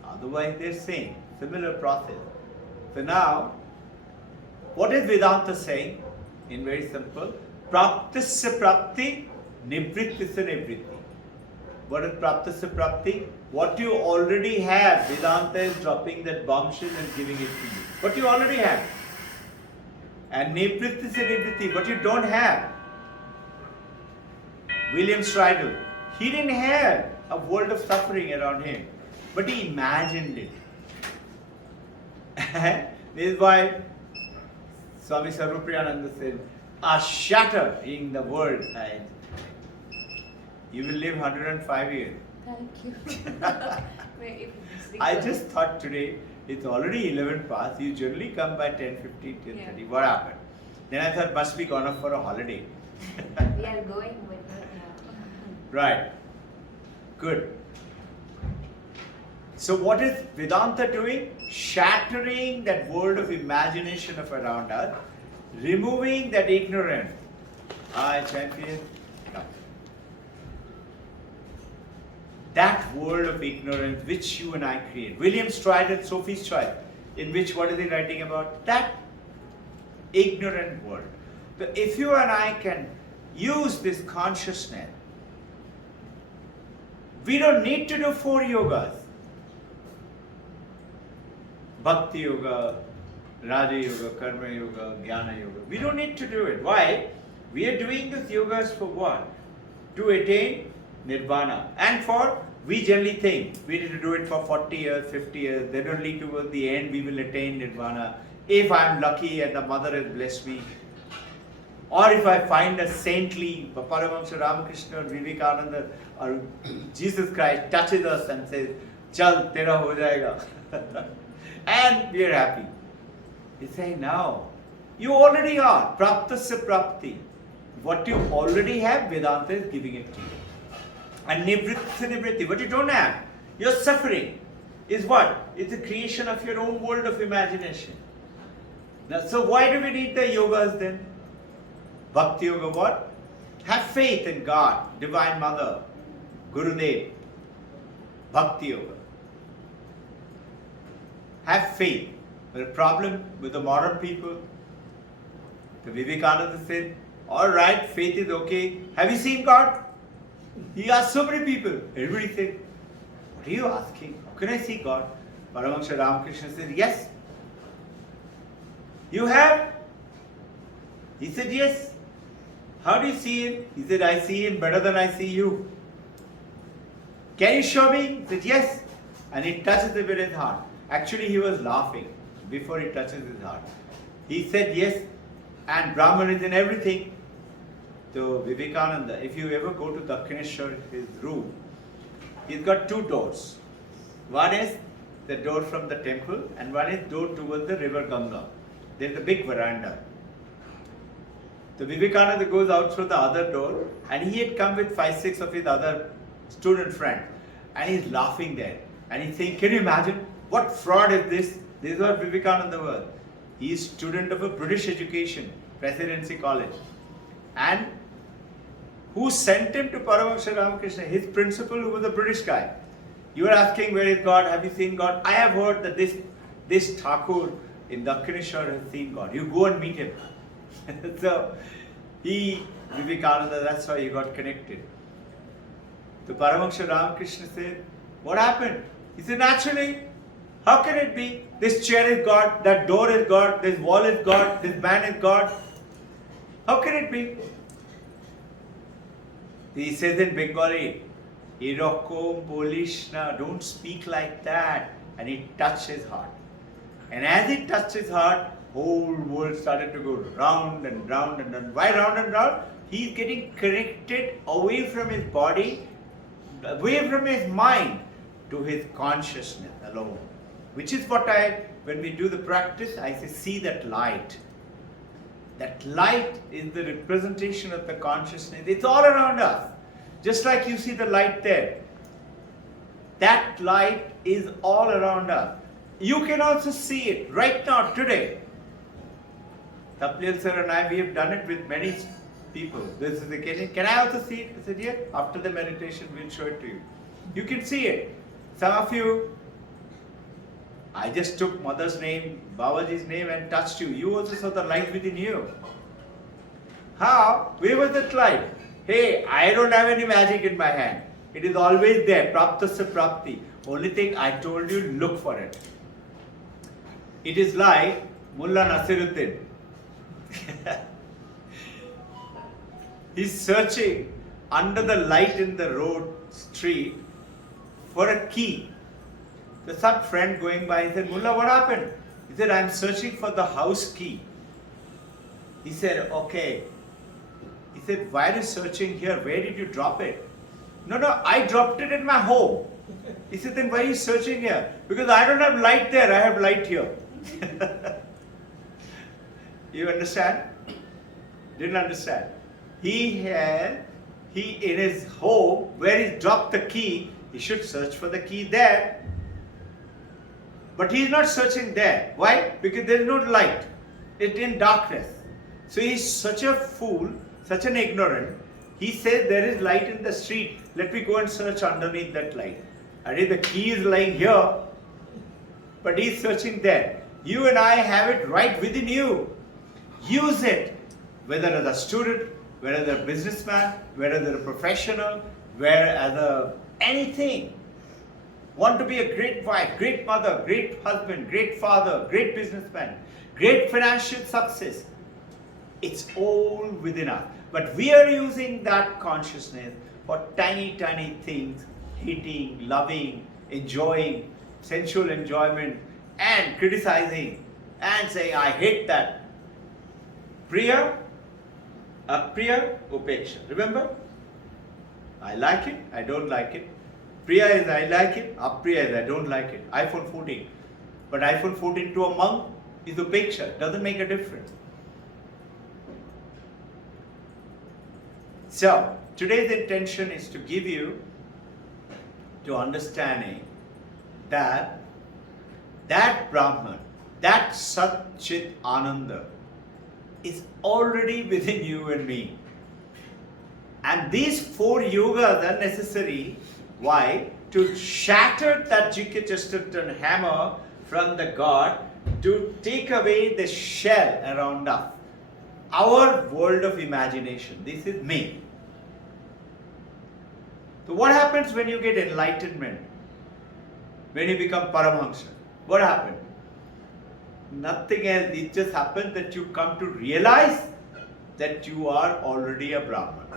otherwise they're same, similar process. So now, what is Vedanta saying? In very simple, praptasya prapti, nivrittisya nivritti. What is praptasya prapti? What you already have, Vedanta is dropping that bombshell and giving it to you. What you already have. And nivrittisya nivritti, what you don't have. William Stridle, he didn't have a world of suffering around him, but he imagined it. This is why Swami Sarvapriyananda said, a shatter in the world. You will live 105 years. Thank you. I just thought today, it's already 11 past, you generally come by 10, 15, 10, 30. What happened? Then I thought, must be gone off for a holiday. We are going with her now. Right. Good. So what is Vedanta doing? Shattering that world of imagination of around us, removing that ignorance. Hi, champion. Come. That world of ignorance which you and I create. William Stride and Sophie Stride, in which what is he writing about? That ignorant world. So if you and I can use this consciousness, we don't need to do 4 yogas. Bhakti Yoga, Raja Yoga, Karma Yoga, Jnana Yoga. We don't need to do it. Why? We are doing these yogas for what? To attain Nirvana. And we generally think we need to do it for 40 years, 50 years, then only towards the end we will attain Nirvana. If I am lucky and the mother has blessed me. Or if I find a saintly, Paramahamsa Ramakrishna or Vivekananda or Jesus Christ touches us and says, Chal, tera ho jayega. And we are happy. You say, no, you already are. Praptasya prapti. What you already have, Vedanta is giving it to you. And nivritti nivritti, what you don't have, your suffering is what? It's the creation of your own world of imagination. Now, so why do we need the yogas then? Bhakti Yoga what? Have faith in God, Divine Mother, Gurudev. Bhakti Yoga. Have faith. But the problem with the modern people, the Vivekananda said, alright, faith is okay. Have you seen God? He asked so many people. Everybody said, what are you asking? How can I see God? Paramahamsa Ramakrishna said, yes. You have? He said, yes. How do you see him? He said, I see him better than I see you. Can you show me? He said, yes. And he touches it with his heart. Actually, he was laughing before he touches his heart. He said, yes, and Brahman is in everything. So Vivekananda, if you ever go to Dakshineshwar, his room, he's got 2 doors. One is the door from the temple and one is door towards the river Ganga. There's a big veranda. So Vivekananda goes out through the other door and he had come with 5-6 of his other student friends and he's laughing there. And he's saying, can you imagine what fraud is this? This is what Vivekananda was. He is student of a British education, Presidency College. And who sent him to Paramahamsa Ramakrishna? His principal, who was a British guy. You are asking, where is God? Have you seen God? I have heard that this Thakur in Dakshineshwar has seen God. You go and meet him. So, Vivekananda, that's why he got connected. So Paramahamsa Ramakrishna said, what happened? He said, naturally, how can it be? This chair is God, that door is God, this wall is God, this man is God. How can it be? He says in Bengali, Erokom Polishna, don't speak like that. And he touched his heart. And as he touched his heart, whole world started to go round and round and round. Why round and round? He's getting connected away from his body, away from his mind, to his consciousness alone. Which is what when we do the practice, I say, see that light. That light is the representation of the consciousness. It's all around us. Just like you see the light there. That light is all around us. You can also see it right now, today. Tapliyal sir and I, we have done it with many people. This is the occasion. Can I also see it? I said, yeah. After the meditation, we'll show it to you. You can see it. Some of you, I just took mother's name, Babaji's name and touched you. You also saw the light within you. How? Where was that light? Hey, I don't have any magic in my hand. It is always there. Praptasya prapti. Only thing I told you, look for it. It is like Mullah Nasiruddin. He's searching under the light in the road, street, for a key. There's some friend going by, he said, Mullah, what happened? He said, I'm searching for the house key. He said, okay. He said, why are you searching here? Where did you drop it? No, I dropped it in my home. He said, then why are you searching here? Because I don't have light there, I have light here. You understand? Didn't understand. He had he in his home, where he dropped the key, he should search for the key there. But he is not searching there. Why? Because there is no light. It's in darkness. So he is such a fool, such an ignorant. He says there is light in the street. Let me go and search underneath that light. I mean, the key is lying here, but he is searching there. You and I have it right within you. Use it. Whether as a student, whether as a businessman, whether as a professional, whether as a anything. Want to be a great wife, great mother, great husband, great father, great businessman, great financial success. It's all within us. But we are using that consciousness for tiny, tiny things, hating, loving, enjoying, sensual enjoyment, and criticizing, and saying, I hate that. Priya, Apriya, Upeksha. Remember? I like it, I don't like it. Priya is I like it, Apriya is I don't like it. iPhone 14. But iPhone 14 to a monk is Upeksha. It doesn't make a difference. So, today's intention is to give you to understanding that Brahman, that Sat Chit Ananda is already within you and me. And these 4 yogas are necessary. Why? To shatter that G.K. Chesterton hammer from the God, to take away the shell around us. Our world of imagination. This is me. So what happens when you get enlightenment? When you become Paramahansa? What happened? Nothing else. It just happens that you come to realize that you are already a Brahman.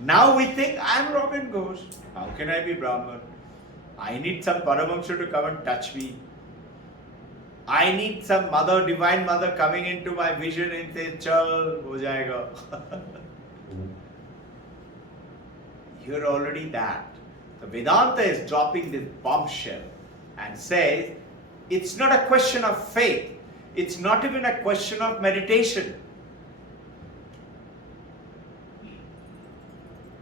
Now we think, I am Robbin Ghosh. How can I be Brahman? I need some Paramahansa to come and touch me. I need some mother, divine mother coming into my vision and say, chal, ho jayega. You're already that. The Vedanta is dropping this bombshell and says, it's not a question of faith. It's not even a question of meditation.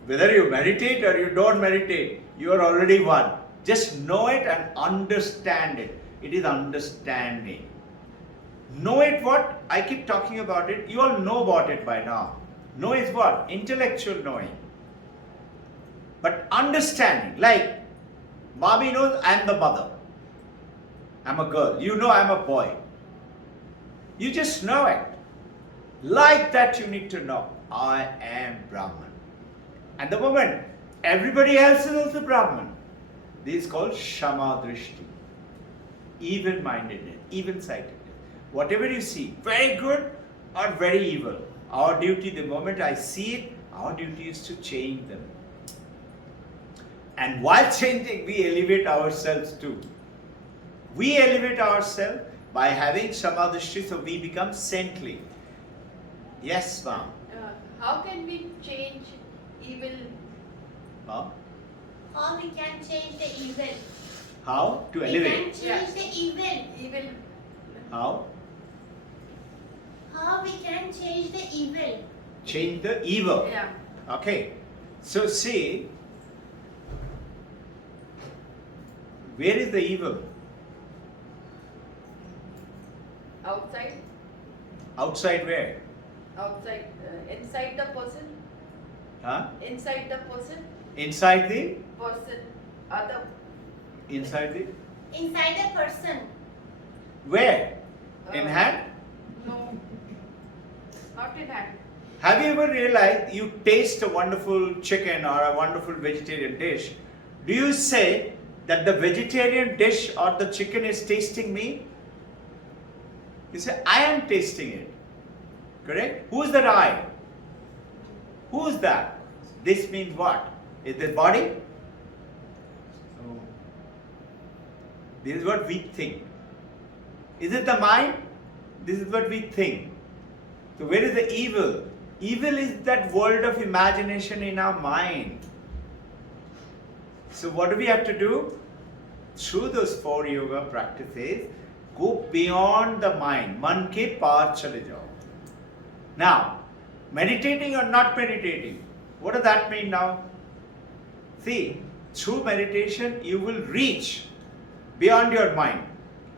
Whether you meditate or you don't meditate, you are already one. Just know it and understand it. It is understanding. Know it what? I keep talking about it. You all know about it by now. Know is what? Intellectual knowing. But understanding, like Bobby knows I am the mother. I'm a girl. You know I'm a boy. You just know it. Like that you need to know. I am Brahman. At the moment, everybody else is also Brahman. This is called Shama Drishti. Even-mindedness, even-sightedness. Whatever you see, very good or very evil. Our duty, the moment I see it, our duty is to change them. And while changing, we elevate ourselves too. We elevate ourselves by having Samadrishti, so we become saintly. Yes, ma'am. How can we change evil? Ma'am? How we can change the evil? How? To We elevate. can change the evil. Evil. How? How we can change the evil? Change the evil. Yeah. Okay. So see, where is the evil? Outside. Outside where? Outside. Inside the person. Huh? Inside the person. Inside the? Person. Other. Inside the? Inside a person. Where? In Uh, hand? No. Not in hand. Have you ever realized you taste a wonderful chicken or a wonderful vegetarian dish? Do you say that the vegetarian dish or the chicken is tasting me? You say, I am tasting it. Correct? Who is that I? Who is that? This means what? Is the body? No. This is what we think. Is it the mind? This is what we think. So where is the evil? Evil is that world of imagination in our mind. So what do we have to do? Through those 4 yoga practices, go beyond the mind. Man ke paar chale jao. Now, meditating or not meditating, What does that mean now? See, through meditation you will reach beyond your mind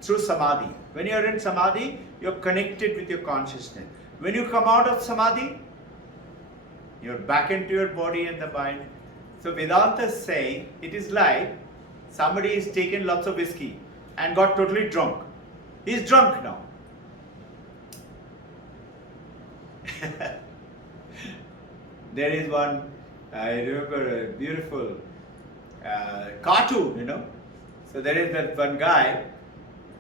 through samadhi. When you are in samadhi, you are connected with your consciousness. When you come out of samadhi, you are back into your body and the mind. So Vedanta is saying it is like somebody has taken lots of whiskey and got totally drunk. He is drunk now. There is one, I remember a beautiful cartoon, So there is that one guy,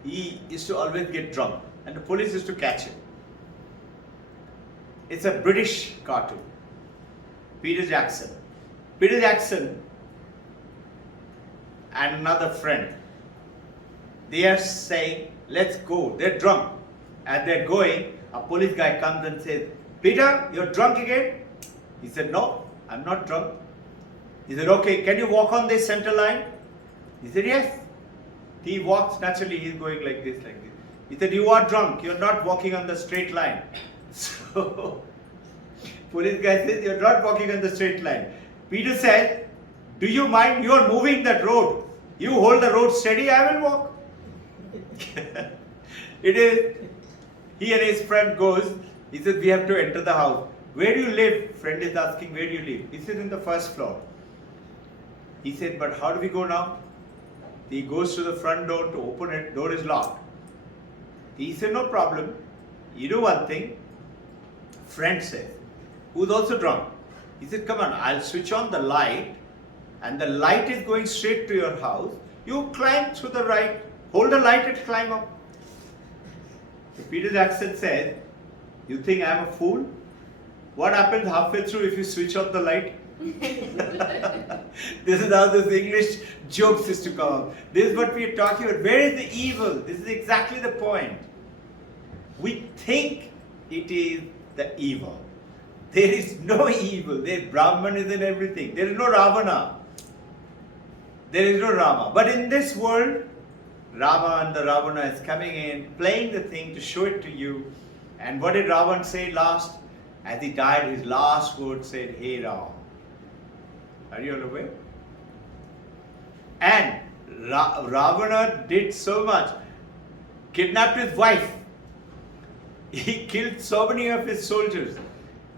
he used to always get drunk and the police used to catch him. It's a British cartoon. Peter Jackson. Peter Jackson and another friend, they are saying, let's go. They're drunk. And they're going, a police guy comes and says, Peter, you're drunk again? He said, no, I'm not drunk. He said, okay, can you walk on this center line? He said, yes. He walks naturally, he's going like this, like this. He said, you are drunk, you're not walking on the straight line. So, police guy says, you're not walking on the straight line. Peter said, do you mind, you're moving that road. You hold the road steady, I will walk. It is, he and his friend goes, he says, we have to enter the house. Where do you live? Friend is asking, where do you live? He said, in the first floor. He said, but how do we go now? He goes to the front door to open it, door is locked. He said, no problem. You do one thing. Friend says, who's also drunk. He said, come on, I'll switch on the light and the light is going straight to your house. You climb through the right, hold the light and climb up. So Peter Jackson said, you think I'm a fool? What happens halfway through if you switch off the light? This is how this English jokes used to come up. This is what we are talking about. Where is the evil? This is exactly the point. We think it is the evil. There is no evil. There Brahman is in everything. There is no Ravana. There is no Rama. But in this world, Rama and the Ravana is coming in, playing the thing to show it to you. And what did Ravan say last? As he died, his last word said, Hey Ram. Are you all aware? And Ravana did so much. Kidnapped his wife. He killed so many of his soldiers.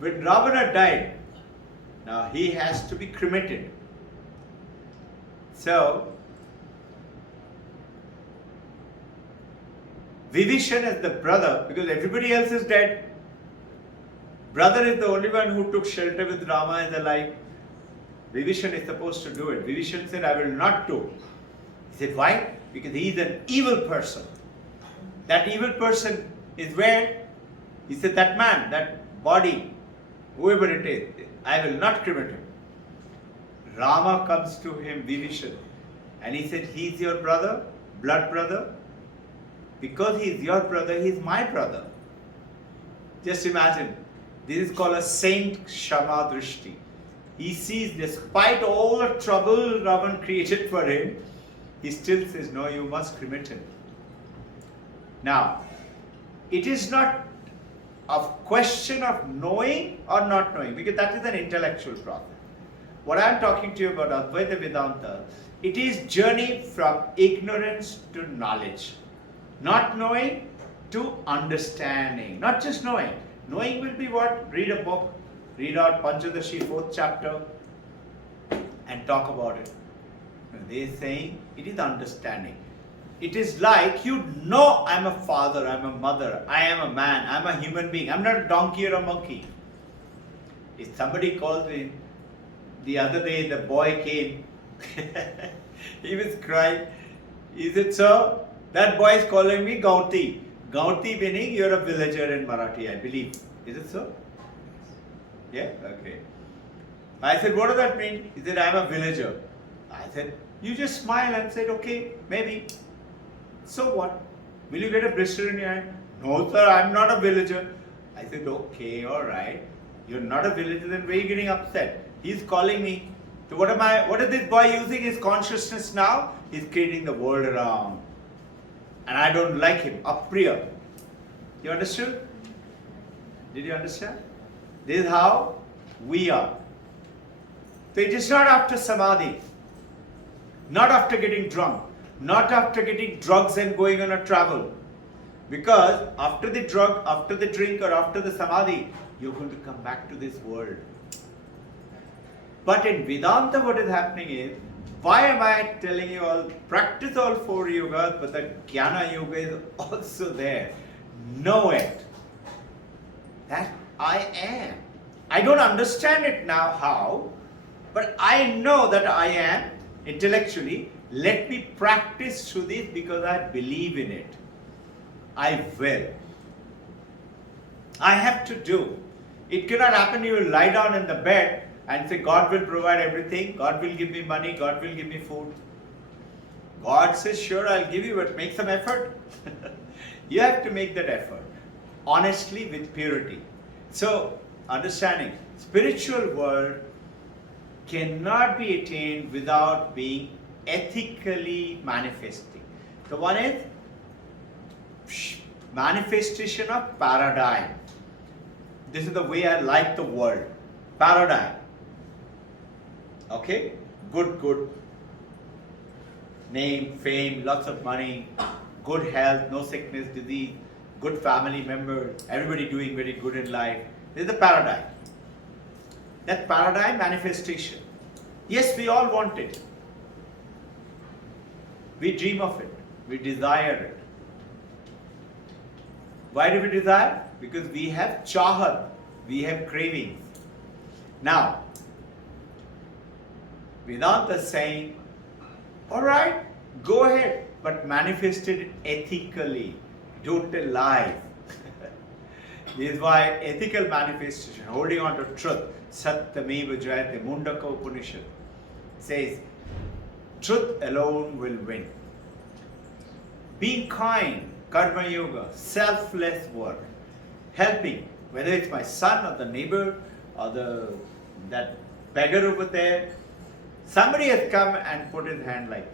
When Ravana died, now he has to be cremated. So, Vibhishan is the brother, because everybody else is dead. Brother is the only one who took shelter with Rama as alive. Vibhishan is supposed to do it. Vibhishan said, I will not do. He said, why? Because he is an evil person. That evil person is where? He said, that man, that body, whoever it is, I will not cremate him. Rama comes to him, Vibhishan, and he said, he is your brother, blood brother. Because he is your brother, he is my brother. Just imagine, this is called a saint Shama Drishti. He sees, despite all the trouble Ravan created for him, he still says, no, you must cremate him. Now, it is not a question of knowing or not knowing, because that is an intellectual process. What I am talking to you about Advaita Vedanta, it is journey from ignorance to knowledge. Not knowing to understanding. Not just knowing. Knowing will be what? Read a book. Read out Panchadashi, 4th chapter and talk about it. They are saying it is understanding. It is like you know I am a father, I am a mother, I am a man, I am a human being. I am not a donkey or a monkey. If somebody calls me, the other day the boy came, he was crying. He said, sir, that boy is calling me Gauti. Gauti meaning you are a villager in Marathi, I believe. Is it so? Yeah? Okay. I said, what does that mean? He said, I am a villager. I said, you just smile and said, okay, maybe. So what? Will you get a blister in your hand? No, sir, I am not a villager. I said, okay, alright. You're not a villager, then why are you getting upset? He's calling me. So what is this boy using his consciousness now? He's creating the world around. And I don't like him. Apriya. You understood? Did you understand? This is how we are. So it is not after samadhi, not after getting drunk, not after getting drugs and going on a travel. Because after the drug, after the drink, or after the samadhi, you're going to come back to this world. But in Vedanta, what is happening is, why am I telling you all, practice all 4 yogas, but the Jnana yoga is also there. Know it. That I am. I don't understand it now how, but I know that I am intellectually. Let me practice through this because I believe in it. I will. I have to do. It cannot happen you will lie down in the bed and say, God will provide everything, God will give me money, God will give me food. God says, sure, I'll give you, but make some effort. You have to make that effort, honestly, with purity. So, understanding, spiritual world cannot be attained without being ethically manifesting. So one is manifestation of paradigm. This is the way I like the word. Paradigm. Okay? Good. Name, fame, lots of money, good health, no sickness, disease, good family members, everybody doing very good in life. This is the paradigm. That paradigm manifestation. Yes, we all want it. We dream of it. We desire it. Why do we desire? Because we have chahat. We have cravings. Now, Vedanta is saying, alright, go ahead, but manifest it ethically. Don't tell lies. This is why ethical manifestation, holding on to truth, Satyameva Jayate, Mundaka Upanishad, says, truth alone will win. Being kind, karma yoga, selfless work, helping, whether it's my son or the neighbor or that beggar over there, somebody has come and put his hand like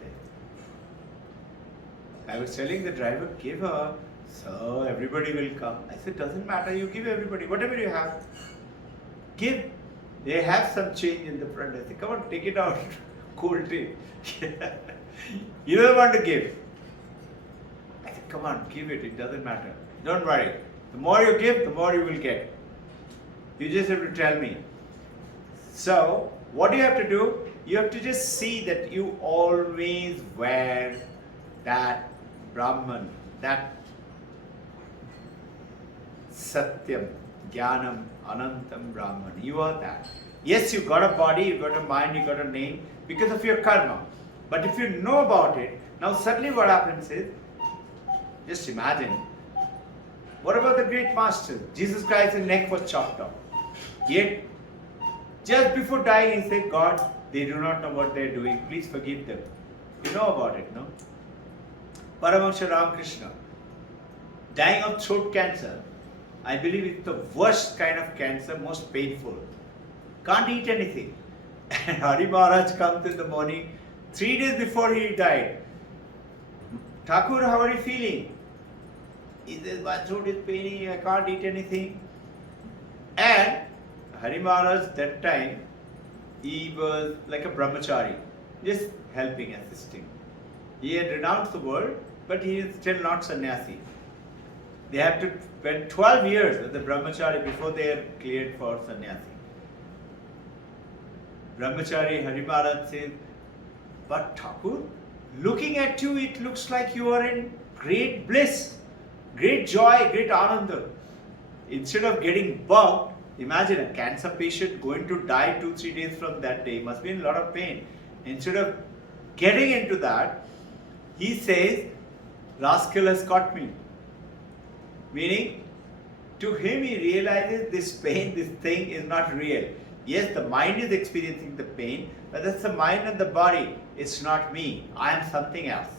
that. I was telling the driver, give her, so everybody will come. I said, doesn't matter, you give everybody, whatever you have, give. They have some change in the front. I said, come on, take it out, cold tea. You don't want to give. I said, come on, give it, it doesn't matter. Don't worry. The more you give, the more you will get. You just have to tell me. So, what do you have to do? You have to just see that you always wear that Brahman, that Satyam, Jnanam, Anantam Brahman. You are that. Yes, you got a body, you got a mind, you got a name because of your karma. But if you know about it, now suddenly what happens is, just imagine, what about the great master? Jesus Christ's neck was chopped off. Yet, just before dying, he said, God, they do not know what they are doing. Please forgive them. You know about it, no? Paramahansa Ramakrishna, dying of throat cancer. I believe it's the worst kind of cancer, most painful. Can't eat anything. And Hari Maharaj comes in the morning, 3 days before he died. Thakur, how are you feeling? He says, my throat is paining, I can't eat anything. And Hari Maharaj, that time, he was like a brahmachari, just helping, assisting. He had renounced the world, but he is still not sannyasi. They have to spend 12 years as a brahmachari before they are cleared for sannyasi. Brahmachari Hari Maharaj says, but Thakur, looking at you, it looks like you are in great bliss, great joy, great ananda. Instead of getting bugged, imagine a cancer patient going to die 2-3 days from that day, must be in a lot of pain. Instead of getting into that, he says, rascal has caught me. Meaning, to him he realizes this pain, this thing is not real. Yes, the mind is experiencing the pain, but that's the mind and the body. It's not me. I am something else.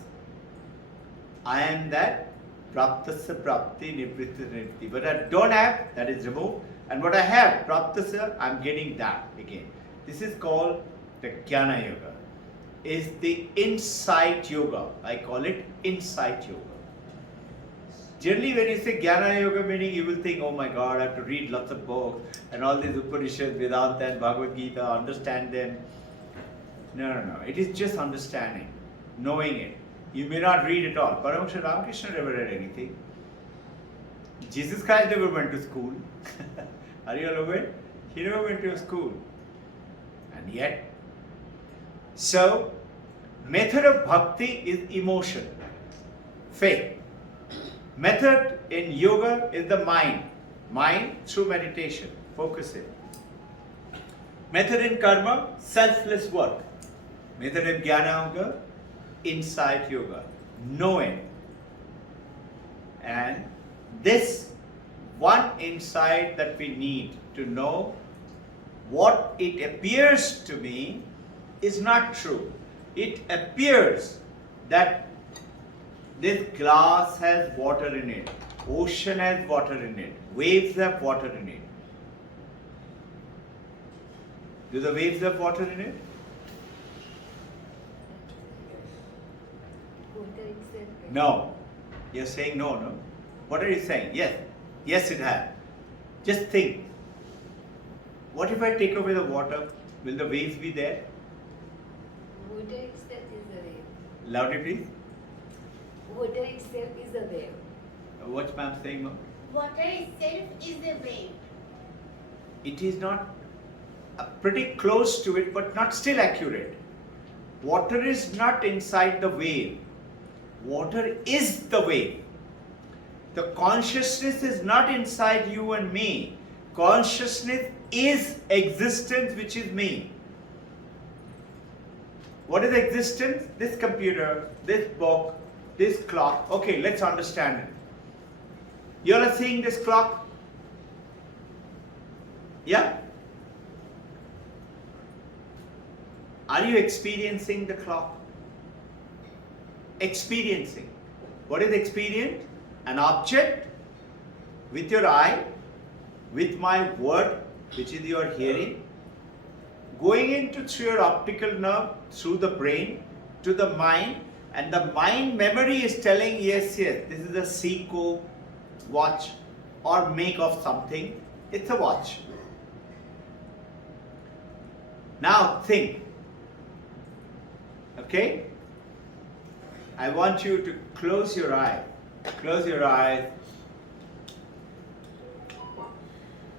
I am that praptasya prapti nivritti nivritti. What I don't have, that is removed. And what I have, praptasya, I am getting that again. This is called the Jnana Yoga. Is the insight yoga. I call it insight yoga. Generally, when you say Jnana Yoga meaning, you will think, oh my God, I have to read lots of books and all these Upanishads, Vedanta and Bhagavad Gita, understand them. No. It is just understanding, knowing it. You may not read it all. Paramahansa Ramakrishna never read anything. Jesus Christ never went to school. Are you all aware? He never went to a school. And yet, so, method of bhakti is emotion, faith. Method in yoga is the mind. Mind through meditation, focusing. Method in karma, selfless work. Method in jnana yoga, insight yoga, knowing. And this one insight that we need to know what it appears to me is not true. It appears that this glass has water in it, ocean has water in it, waves have water in it. Do the waves have water in it? No. You're saying no. What are you saying? Yes. Yes, it has. Just think. What if I take away the water? Will the waves be there? Water itself is a wave. Louder, please. Water itself is a wave. What's ma'am saying, ma'am? Water itself is a wave. It is not pretty close to it, but not still accurate. Water is not inside the wave. Water is the wave. The consciousness is not inside you and me. Consciousness is existence, which is me. What is existence? This computer, this book, this clock. Okay, let's understand it. You all are seeing this clock? Yeah? Are you experiencing the clock? Experiencing. What is experience? An object with your eye, with my word, which is your hearing, going into through your optical nerve, through the brain, to the mind, and the mind memory is telling, yes, this is a Seiko watch or make of something. It's a watch. Now think. Okay? I want you to close your eye. Close your eyes.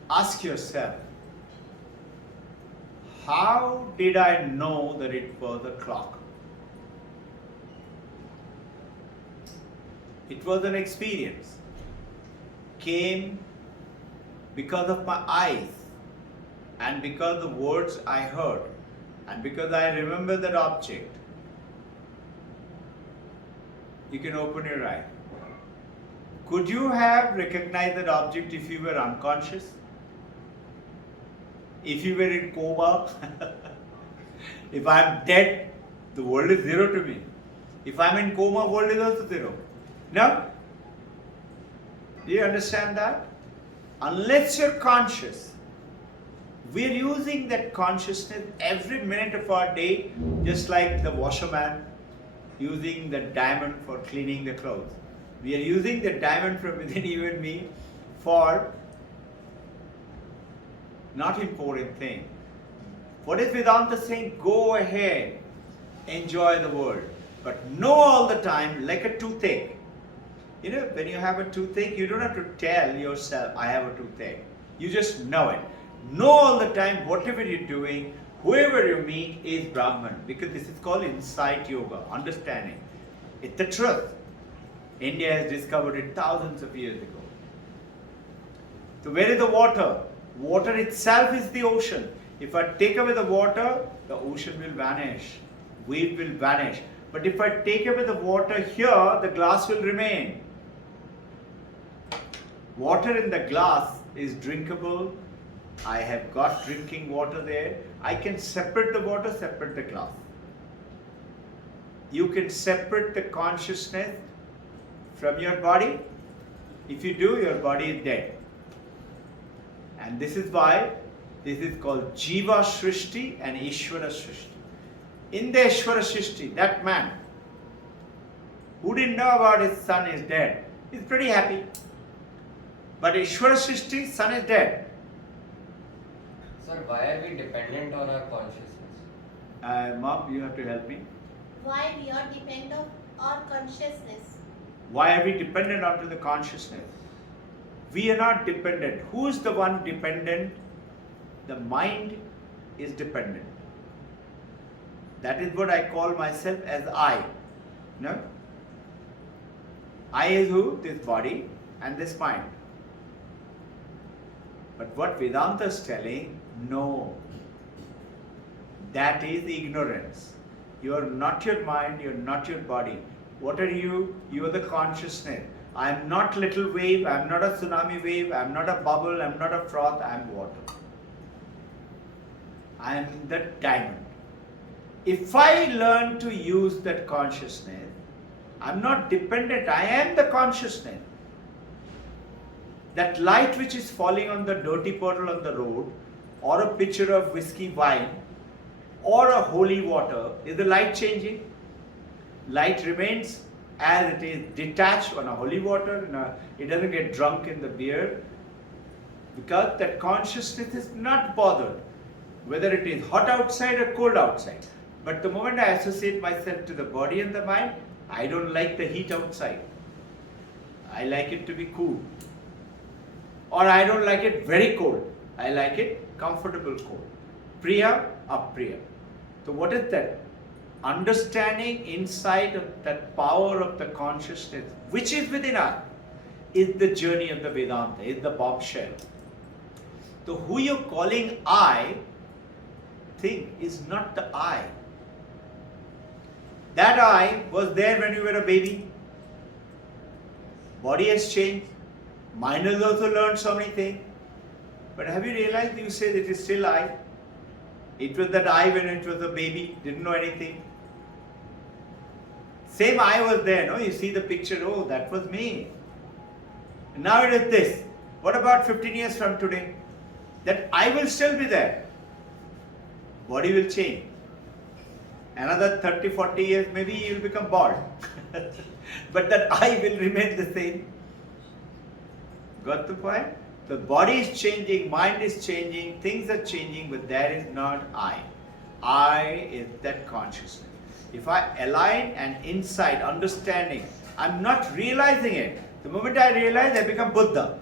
Ask yourself, how did I know that it was a clock? It was an experience. Came because of my eyes and because the words I heard and because I remember that object. You can open your eye. Could you have recognized that object if you were unconscious? If you were in coma? If I'm dead, the world is zero to me. If I'm in coma, world is also zero. No? Do you understand that? Unless you're conscious, we're using that consciousness every minute of our day, just like the washerman using the diamond for cleaning the clothes. We are using the diamond from within you and me for not important thing. What is Vedanta saying? Go ahead, enjoy the world, but know all the time like a toothache. You know, when you have a toothache, you don't have to tell yourself, I have a toothache. You just know it. Know all the time, whatever you're doing, whoever you meet is Brahman, because this is called insight yoga, understanding. It's the truth. India has discovered it thousands of years ago. So where is the water? Water itself is the ocean. If I take away the water, the ocean will vanish. Wave will vanish. But if I take away the water here, the glass will remain. Water in the glass is drinkable. I have got drinking water there. I can separate the water, separate the glass. You can separate the consciousness from your body. If you do, your body is dead. And this is why this is called Jiva Shrishti and Ishvara Shrishti. In the Ishvara Shrishti, that man who didn't know about his son is dead, He's pretty happy. But Ishvara Srishti, sun is dead. Sir, why are we dependent on our consciousness? Mom, you have to help me. Why we are dependent on consciousness? Why are we dependent onto the consciousness? We are not dependent. Who is the one dependent? The mind is dependent. That is what I call myself as I. No? I is who? This body and this mind. But what Vedanta is telling, no. That is ignorance. You are not your mind, you are not your body. What are you? You are the consciousness. I am not little wave, I am not a tsunami wave, I am not a bubble, I am not a froth, I am water. I am the diamond. If I learn to use that consciousness, I am not dependent, I am the consciousness. That light which is falling on the dirty bottle on the road, or a pitcher of whiskey wine, or a holy water, is the light changing? Light remains as it is, detached on a holy water. It doesn't get drunk in the beer, because that consciousness is not bothered whether it is hot outside or cold outside. But the moment I associate myself to the body and the mind, I don't like the heat outside. I like it to be cool. Or I don't like it very cold. I like it comfortable cold. Priya, apriya. So what is that? Understanding inside of that power of the consciousness which is within us is the journey of the Vedanta, is the bombshell. So who you're calling I thing is not the I. That I was there when you were a baby. Body has changed. Mind has also learned so many things. But have you realized you say that it is still I? It was that I when it was a baby, didn't know anything. Same I was there, no? You see the picture, oh, that was me. And now it is this. What about 15 years from today? That I will still be there. Body will change. Another 30, 40 years, maybe you will become bald. But that I will remain the same. Got the point? The body is changing, mind is changing, things are changing, but that is not I. I is that consciousness. If I align and insight, understanding, I'm not realizing it. The moment I realize, I become Buddha.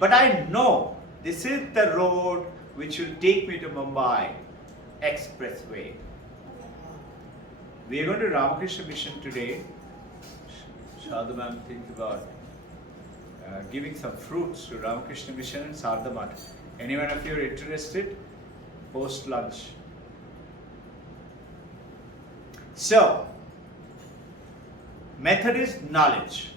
But I know this is the road which will take me to Mumbai expressway. We are going to Ramakrishna Mission today. Shadha ma'am thinks about giving some fruits to Ramakrishna Mission and Sardhamat. Anyone of you are interested? Post lunch. So, method is knowledge.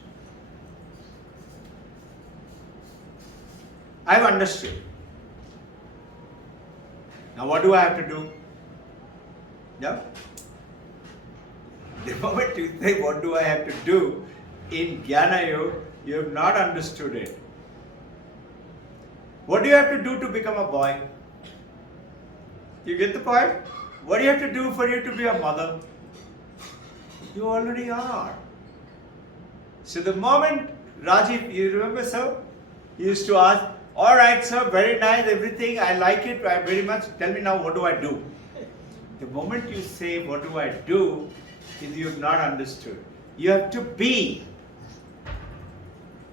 I've understood. Now what do I have to do? Yeah? The moment you say what do I have to do, in Jnana Yoga, you have not understood it. What do you have to do to become a boy? You get the point? What do you have to do for you to be a mother? You already are. So the moment Rajiv, you remember sir? He used to ask, all right sir, very nice, everything, I like it very much. Tell me now, what do I do? The moment you say, what do I do, is you have not understood. You have to be.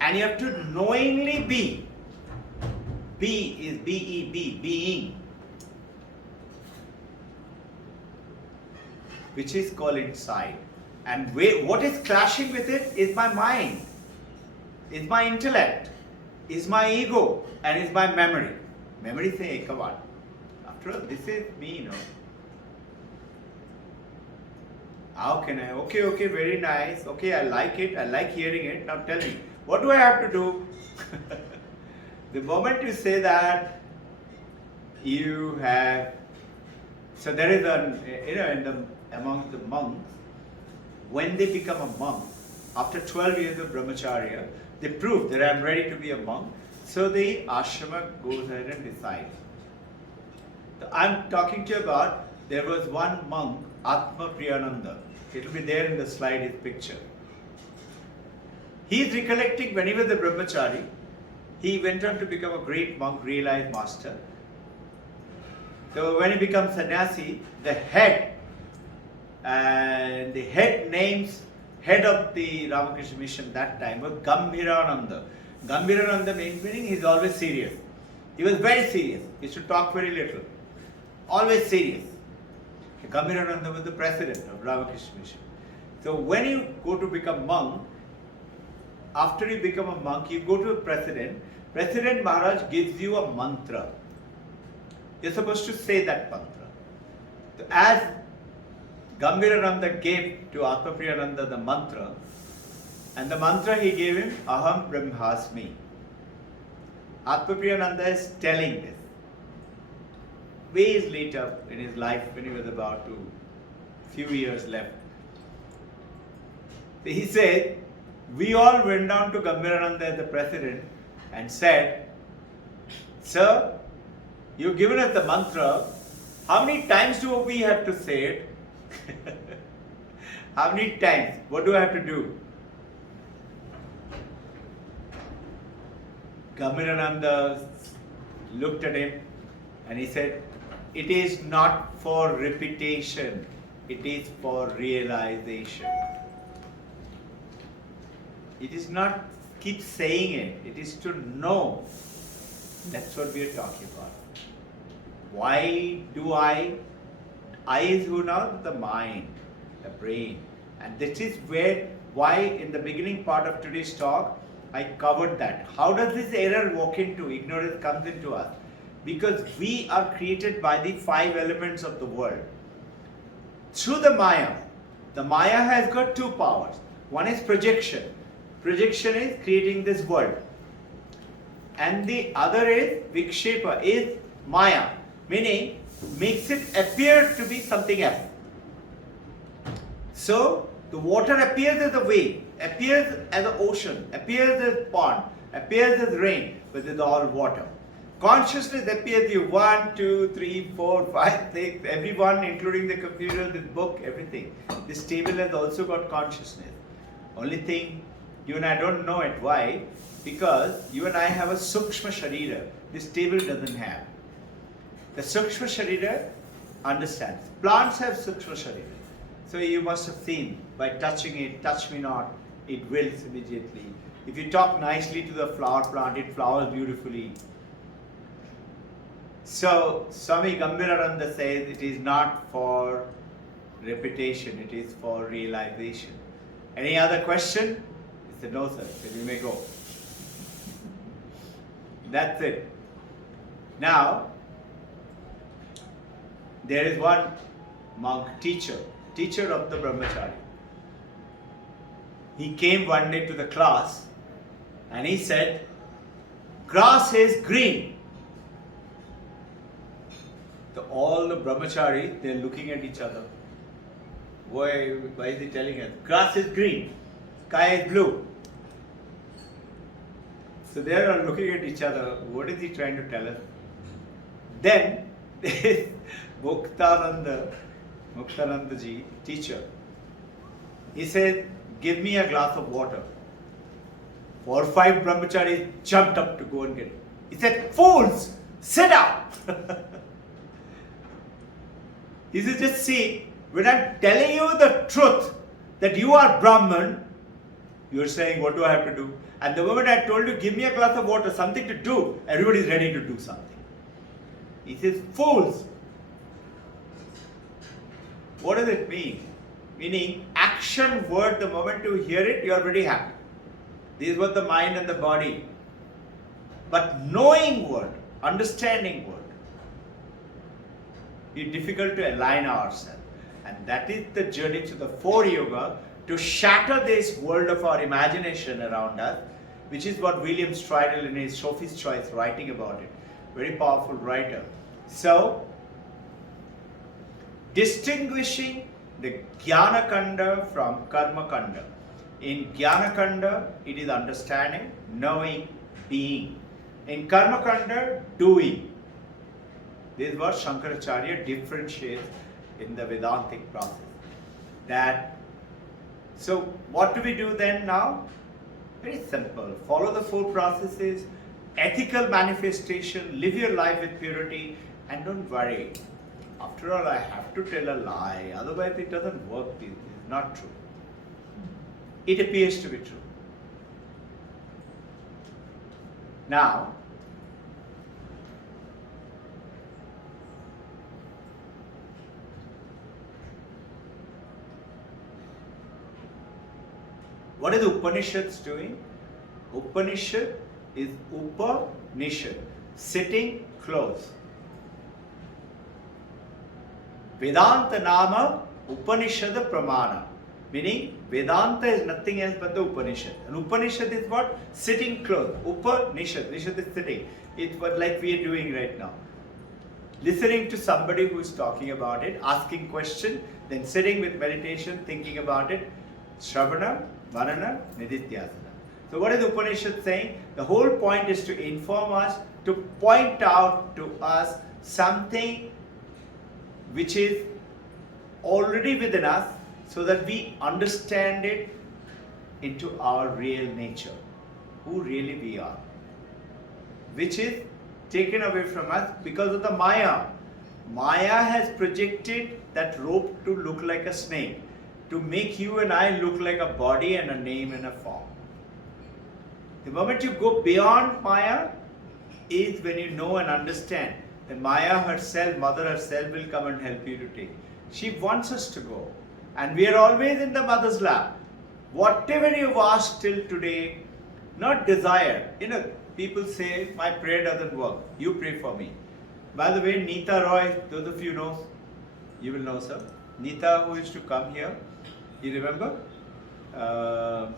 And you have to knowingly be. Be is B-E-B, being. Which is called inside. And what is clashing with it is my mind, is my intellect, is my ego, and is my memory. Memory say, hey, come on. After all, this is me, you know. How can I? Okay, very nice. Okay, I like it. I like hearing it. Now tell me, what do I have to do? The moment you say that, you have. So there is among the monks, when they become a monk, after 12 years of brahmacharya, they prove that I am ready to be a monk. So the ashrama goes ahead and decides. So I am talking to you about, there was one monk, Atma Priyananda. It will be there in the slide, his picture. He is recollecting when he was a brahmachari, he went on to become a great monk, realized master. So when he becomes sannyasi, the head head of the Ramakrishna mission that time was Gambhirananda. Gambhirananda meaning he is always serious. He was very serious. He should talk very little. Always serious. Gambhirananda was the president of Ramakrishna mission. So when you go to become monk, after you become a monk, you go to a president. President Maharaj gives you a mantra. You're supposed to say that mantra. So as Gambhirananda gave to Atmapriyananda the mantra, and the mantra he gave him, Aham Brahmasmi. Atmapriyananda is telling this. Ways later in his life, when he was about to, few years left, he said, we all went down to Gambhirananda as the president and said, Sir, you've given us the mantra. How many times do we have to say it? How many times? What do I have to do? Gambhirananda looked at him and he said, it is not for repetition, it is for realization. It is not keep saying it, it is to know. That's what we are talking about. Why do I is who now? The mind, the brain. And this is why in the beginning part of today's talk, I covered that. How does this error walk into, ignorance comes into us? Because we are created by the 5 elements of the world. Through the Maya has got 2 powers. One is projection. Projection is creating this world. And the other is Vikshepa, is Maya, meaning makes it appear to be something else. So, the water appears as a wave, appears as an ocean, appears as pond, appears as rain, but it is all water. Consciousness appears you 1, 2, 3, 4, 5, 6, everyone, including the computer, this book, everything. This table has also got consciousness. Only thing, you and I don't know it. Why? Because you and I have a Sukshma Sharira. This table doesn't have. The Sukshma Sharira understands. Plants have Sukshma Sharira. So you must have seen, by touching it, touch me not, it wilts immediately. If you talk nicely to the flower plant, it flowers beautifully. So Swami Gambhirananda says it is not for repetition, it is for realization. Any other question? He said, no sir, he said, you may go. That's it. Now, there is one monk, teacher of the brahmachari. He came one day to the class and he said, grass is green. So all the brahmacharis, they are looking at each other. Why is he telling us? Grass is green, sky is blue. So they are looking at each other. What is he trying to tell us? Then this Muktananda ji, teacher, he said, give me a glass of water. 4 or 5 brahmacharis jumped up to go and get it. He said, fools, sit down. He said, just see, when I'm telling you the truth that you are Brahman, you're saying, what do I have to do? And the moment I told you, give me a glass of water, something to do, everybody is ready to do something. He says, fools. What does it mean? Meaning, action word, the moment you hear it, you are very happy. This is what the mind and the body. But knowing word, understanding word, is difficult to align ourselves. And that is the journey to the 4 yoga, to shatter this world of our imagination around us, which is what William Stridle in his Sophie's Choice writing about it. Very powerful writer. So, distinguishing the Jnana Kanda from Karma Kanda. In Jnana Kanda, it is understanding, knowing, being. In Karma Kanda, doing. This is what Shankaracharya differentiates in the Vedantic process. So what do we do then now? Very simple. Follow the 4 processes, ethical manifestation, live your life with purity, and don't worry. After all, I have to tell a lie, otherwise it doesn't work. It is not true. It appears to be true. Now, what is Upanishads doing? Upanishad is Upanishad, sitting close. Vedanta Nama Upanishad Pramana, meaning Vedanta is nothing else but the Upanishad. And Upanishad is what? Sitting close. Upanishad, Nishad is sitting. It's what like we are doing right now. Listening to somebody who is talking about it, asking question, then sitting with meditation, thinking about it. Shravana, Manana, Nididhyasana. So what is Upanishad saying? The whole point is to inform us, to point out to us something which is already within us, so that we understand it into our real nature, who really we are, which is taken away from us because of the Maya. Maya has projected that rope to look like a snake, to make you and I look like a body and a name and a form. The moment you go beyond Maya is when you know and understand that Maya herself, Mother herself will come and help you to take. She wants us to go. And we are always in the Mother's lap. Whatever you've asked till today, not desire. People say, my prayer doesn't work. You pray for me. By the way, Neeta Roy, those of you know, you will know, sir. Neeta, who used to come here, you remember? Her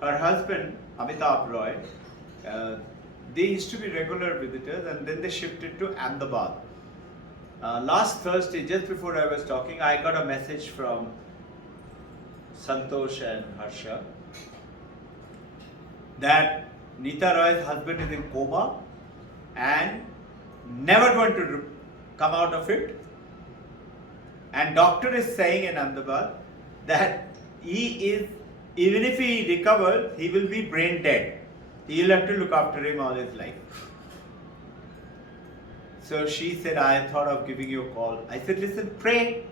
husband, Amitabh Roy, they used to be regular visitors, and then they shifted to Ahmedabad. Last Thursday, just before I was talking, I got a message from Santosh and Harsha that Neeta Roy's husband is in coma and never going to come out of it. And doctor is saying in Ahmedabad that even if he recovers, he will be brain dead. He'll have to look after him all his life. So she said, I thought of giving you a call. I said, listen, pray.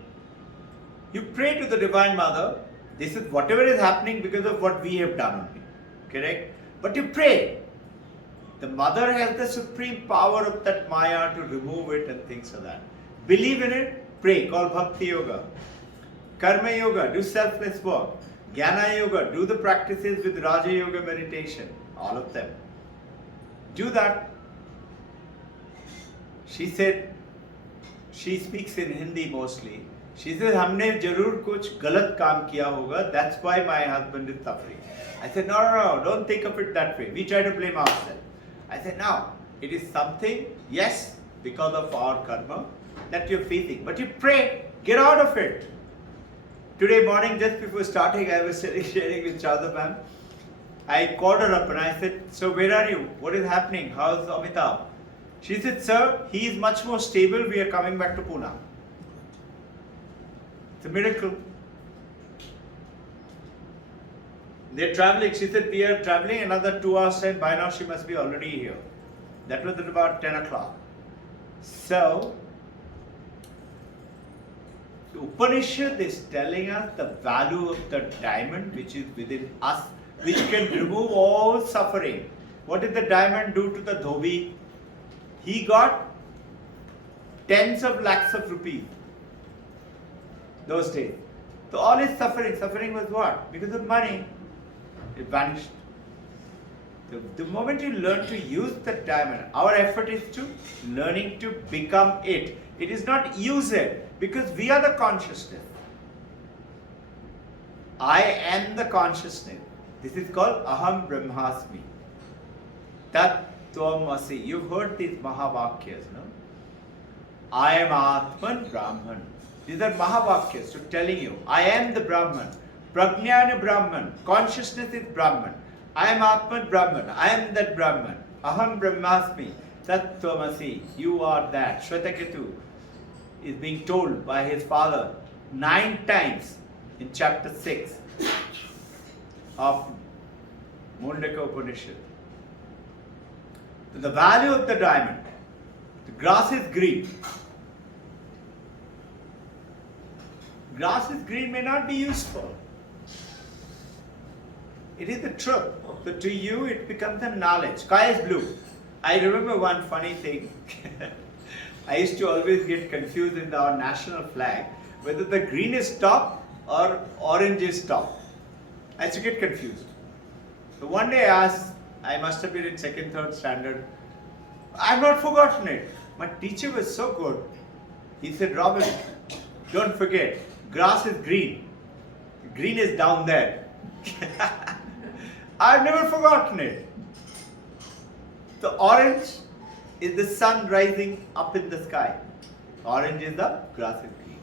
You pray to the Divine Mother. This is whatever is happening because of what we have done only. Correct? But you pray. The Mother has the supreme power of that Maya to remove it and things like that. Believe in it, pray. Call Bhakti Yoga. Karma Yoga, do selfless work. Jnana Yoga, do the practices with Raja Yoga meditation. All of them. Do that. She said, she speaks in Hindi mostly. She said, हमने जरूर कुछ गलत काम किया होगा. That's why my husband is suffering. I said, no, don't think of it that way. We try to blame ourselves. I said, no, it is something, yes, because of our karma that you're facing. But you pray, get out of it. Today morning, just before starting, I was sharing with Chadha ma'am. I called her up and I said, so where are you? What is happening? How's Amitabh? She said, sir, he is much more stable. We are coming back to Pune. It's a miracle. They're traveling. She said, we are traveling another 2 hours time. By now she must be already here. That was at about 10 o'clock. So, the Upanishad is telling us the value of the diamond which is within us, which can remove all suffering. What did the diamond do to the dhobi? He got tens of lakhs of rupees those days. So all his suffering was what? Because of money. It vanished. The moment you learn to use the diamond, our effort is to learning to become it. It is not use it, because we are the consciousness. I am the consciousness. This is called Aham Brahmasmi. Tat Tvamasi. You've heard these Mahavakyas, no? I am Atman Brahman. These are Mahavakyas, so telling you, I am the Brahman. Prajnana Brahman. Consciousness is Brahman. I am Atman Brahman. I am that Brahman. Aham Brahmasmi. Tat Tvamasi. You are that. Shvetaketu is being told by his father 9 times in chapter 6 of Mundaka Upanishad. The value of the diamond. The grass is green. Grass is green may not be useful. It is the truth. So to you it becomes a knowledge. Sky is blue. I remember one funny thing. I used to always get confused in our national flag whether the green is top or orange is top. I used to get confused. So one day I asked, I must have been in second, third standard. I've not forgotten it. My teacher was so good. He said, Robin, don't forget, grass is green. Green is down there. I've never forgotten it. The orange is the sun rising up in the sky. Orange is the grass is green.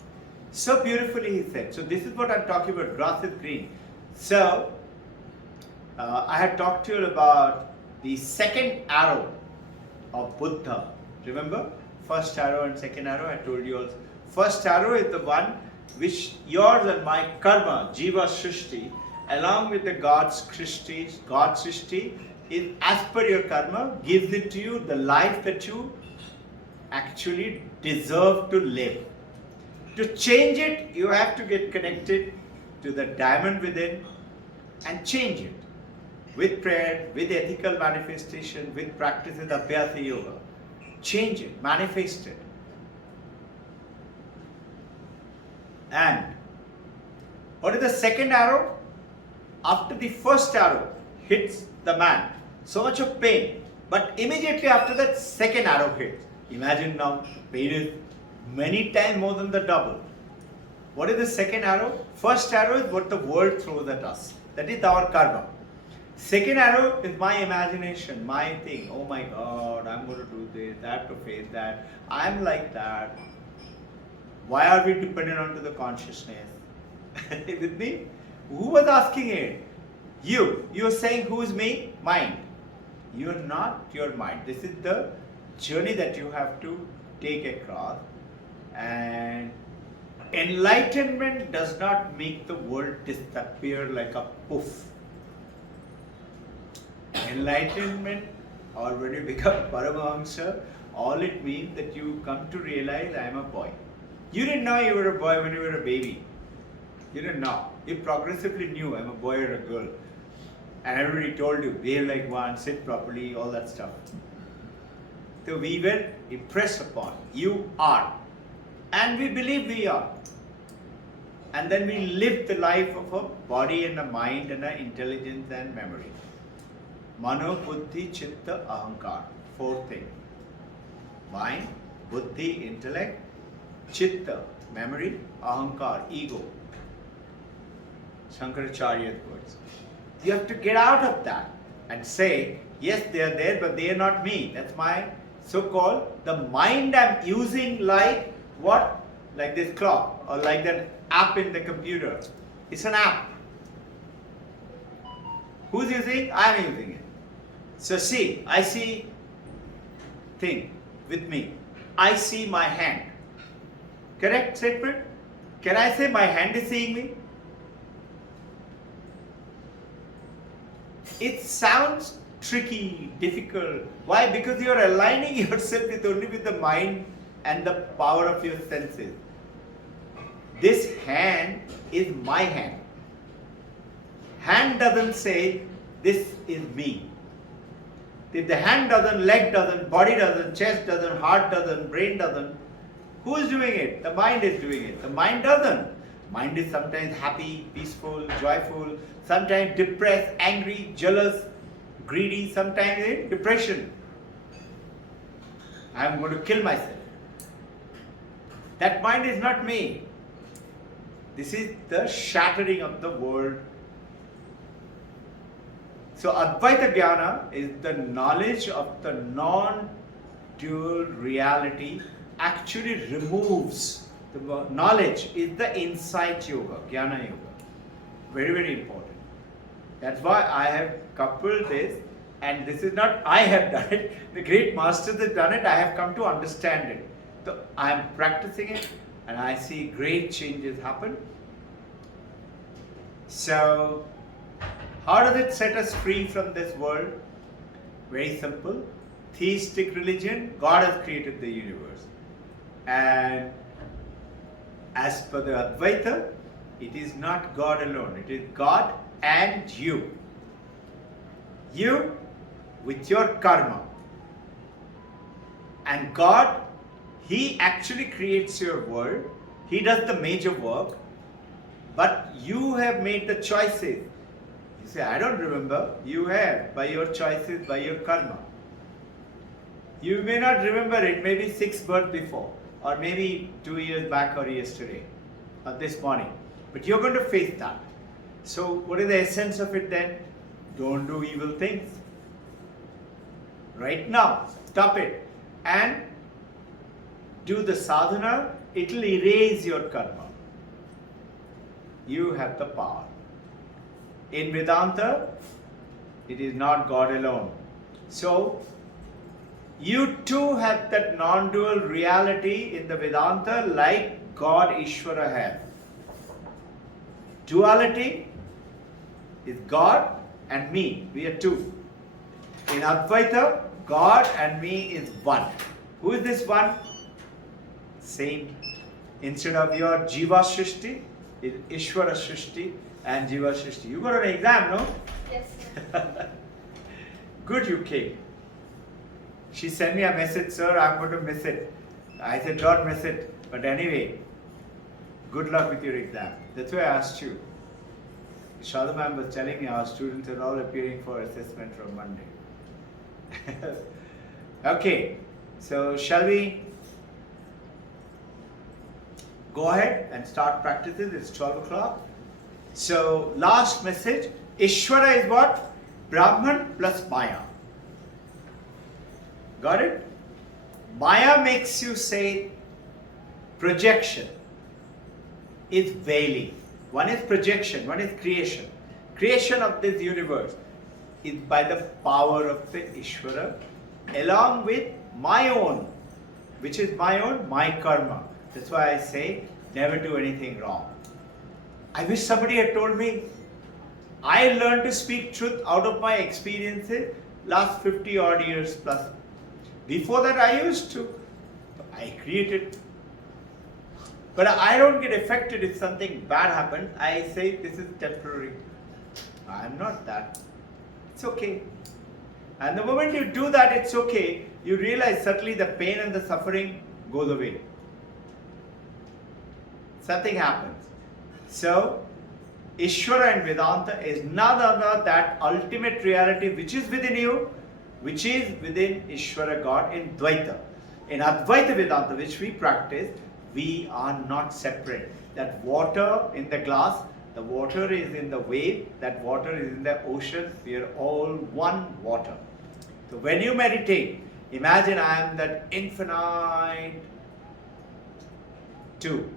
So beautifully he said. So this is what I'm talking about, grass is green. So, I had talked to you about the second arrow of Buddha. Remember? First arrow and second arrow, I told you also. First arrow is the one which yours and my karma, Jiva Srishti, along with the God's Srishti, is as per your karma, gives it to you the life that you actually deserve to live. To change it, you have to get connected to the diamond within and change it. With prayer, with ethical manifestation, with practices of Abhyasa Yoga. Change it, manifest it. And what is the second arrow? After the first arrow hits the man, so much of pain, but immediately after that second arrow hits. Imagine now, pain is many times more than the double. What is the second arrow? First arrow is what the world throws at us. That is our karma. Second arrow is my imagination, my thing. Oh my God, I'm going to do this, I have to face that, I'm like that. Why are we dependent on to the consciousness? With me? Who was asking it? You. You are saying who is me? Mind. You are not your mind. This is the journey that you have to take across. And enlightenment does not make the world disappear like a poof. Enlightenment, or when you become Paramahamsa, all it means that you come to realize I am a boy. You didn't know you were a boy when you were a baby. You didn't know. You progressively knew I'm a boy or a girl. And everybody told you, behave like one, sit properly, all that stuff. So we were impressed upon, you are. And we believe we are. And then we live the life of a body and a mind and an intelligence and memory. Mano, Buddhi, Chitta, Ahankar. Fourth thing. Mind, Buddhi, intellect, Chitta, memory, Ahankar, ego. Shankaracharya's words. You have to get out of that and say, yes, they are there, but they are not me. That's my so-called, the mind I'm using like what? Like this clock or like an app in the computer. It's an app. Who's using? I'm using it. So see, I see thing with me. I see my hand. Correct statement? Can I say my hand is seeing me? It sounds tricky, difficult. Why? Because you are aligning yourself with only with the mind and the power of your senses. This hand is my hand. Hand doesn't say, this is me. If the hand doesn't, leg doesn't, body doesn't, chest doesn't, heart doesn't, brain doesn't, who is doing it? The mind is doing it. The mind doesn't. Mind is sometimes happy, peaceful, joyful, sometimes depressed, angry, jealous, greedy, sometimes in depression. I am going to kill myself. That mind is not me. This is the shattering of the world. So Advaita Jnana is the knowledge of the non-dual reality actually removes. The knowledge is the insight yoga, Jnana yoga. Very, very important. That's why I have coupled this, and this is not I have done it. The great masters have done it. I have come to understand it. So I am practicing it, and I see great changes happen. So, How does it set us free from this world? Very simple. Theistic religion, God has created the universe. And as per the Advaita, it is not God alone. It is God and you. You with your karma. And God, He actually creates your world. He does the major work. But you have made the choices. You say, I don't remember. You have, by your choices, by your karma. You may not remember it, maybe 6 births before, or maybe 2 years back or yesterday, or this morning. But you're going to face that. So what is the essence of it then? Don't do evil things. Right now, stop it. And do the sadhana, it will erase your karma. You have the power. In Vedanta, it is not God alone. So, you too have that non-dual reality in the Vedanta like God Ishvara has. Duality is God and me. We are two. In Advaita, God and me is one. Who is this one? Same. Instead of your Jiva Shrishti, it's Ishvara Shrishti and Jiva Shrishti. You got an exam, no? Yes. Good you came. She sent me a message, sir, I'm going to miss it. I said, don't miss it. But anyway, good luck with your exam. That's why I asked you. Shada ma'am was telling me our students are all appearing for assessment from Monday. Okay, so shall we go ahead and start practicing? It's 12 o'clock. So, last message, Ishvara is what? Brahman plus Maya. Got it? Maya makes you say projection is veiling. One is projection, one is creation. Creation of this universe is by the power of the Ishvara along with my own. Which is my own? My karma. That's why I say never do anything wrong. I wish somebody had told me. I learned to speak truth out of my experiences last 50 odd years plus. Before that I used to. I created. But I don't get affected if something bad happens. I say this is temporary. I am not that. It's okay. And the moment you do that, it's okay. You realize suddenly the pain and the suffering goes away. Something happens. So, Ishvara and Vedanta is none other that ultimate reality which is within you, which is within Ishvara God in Dvaita. In Advaita Vedanta, which we practice, we are not separate. That water in the glass, the water is in the wave, that water is in the ocean, we are all one water. So when you meditate, imagine I am that infinite two.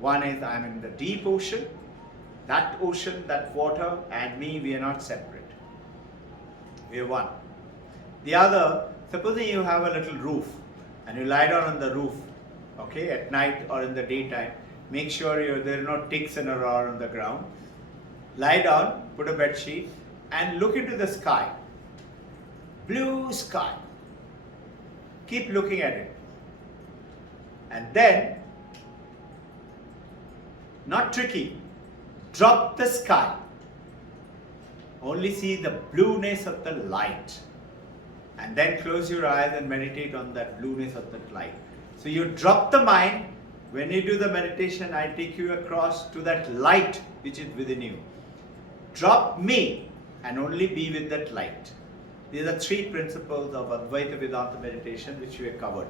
One is I am in the deep ocean, that water and me, we are not separate. We are one. The other, supposing you have a little roof and you lie down on the roof, okay, at night or in the daytime, make sure there are no ticks and around on the ground. Lie down, put a bed sheet and look into the sky. Blue sky. Keep looking at it. And then, not tricky, drop the sky. Only see the blueness of the light. And then close your eyes and meditate on that blueness of that light. So you drop the mind. When you do the meditation, I take you across to that light which is within you. Drop me and only be with that light. These are 3 principles of Advaita Vedanta meditation which we have covered.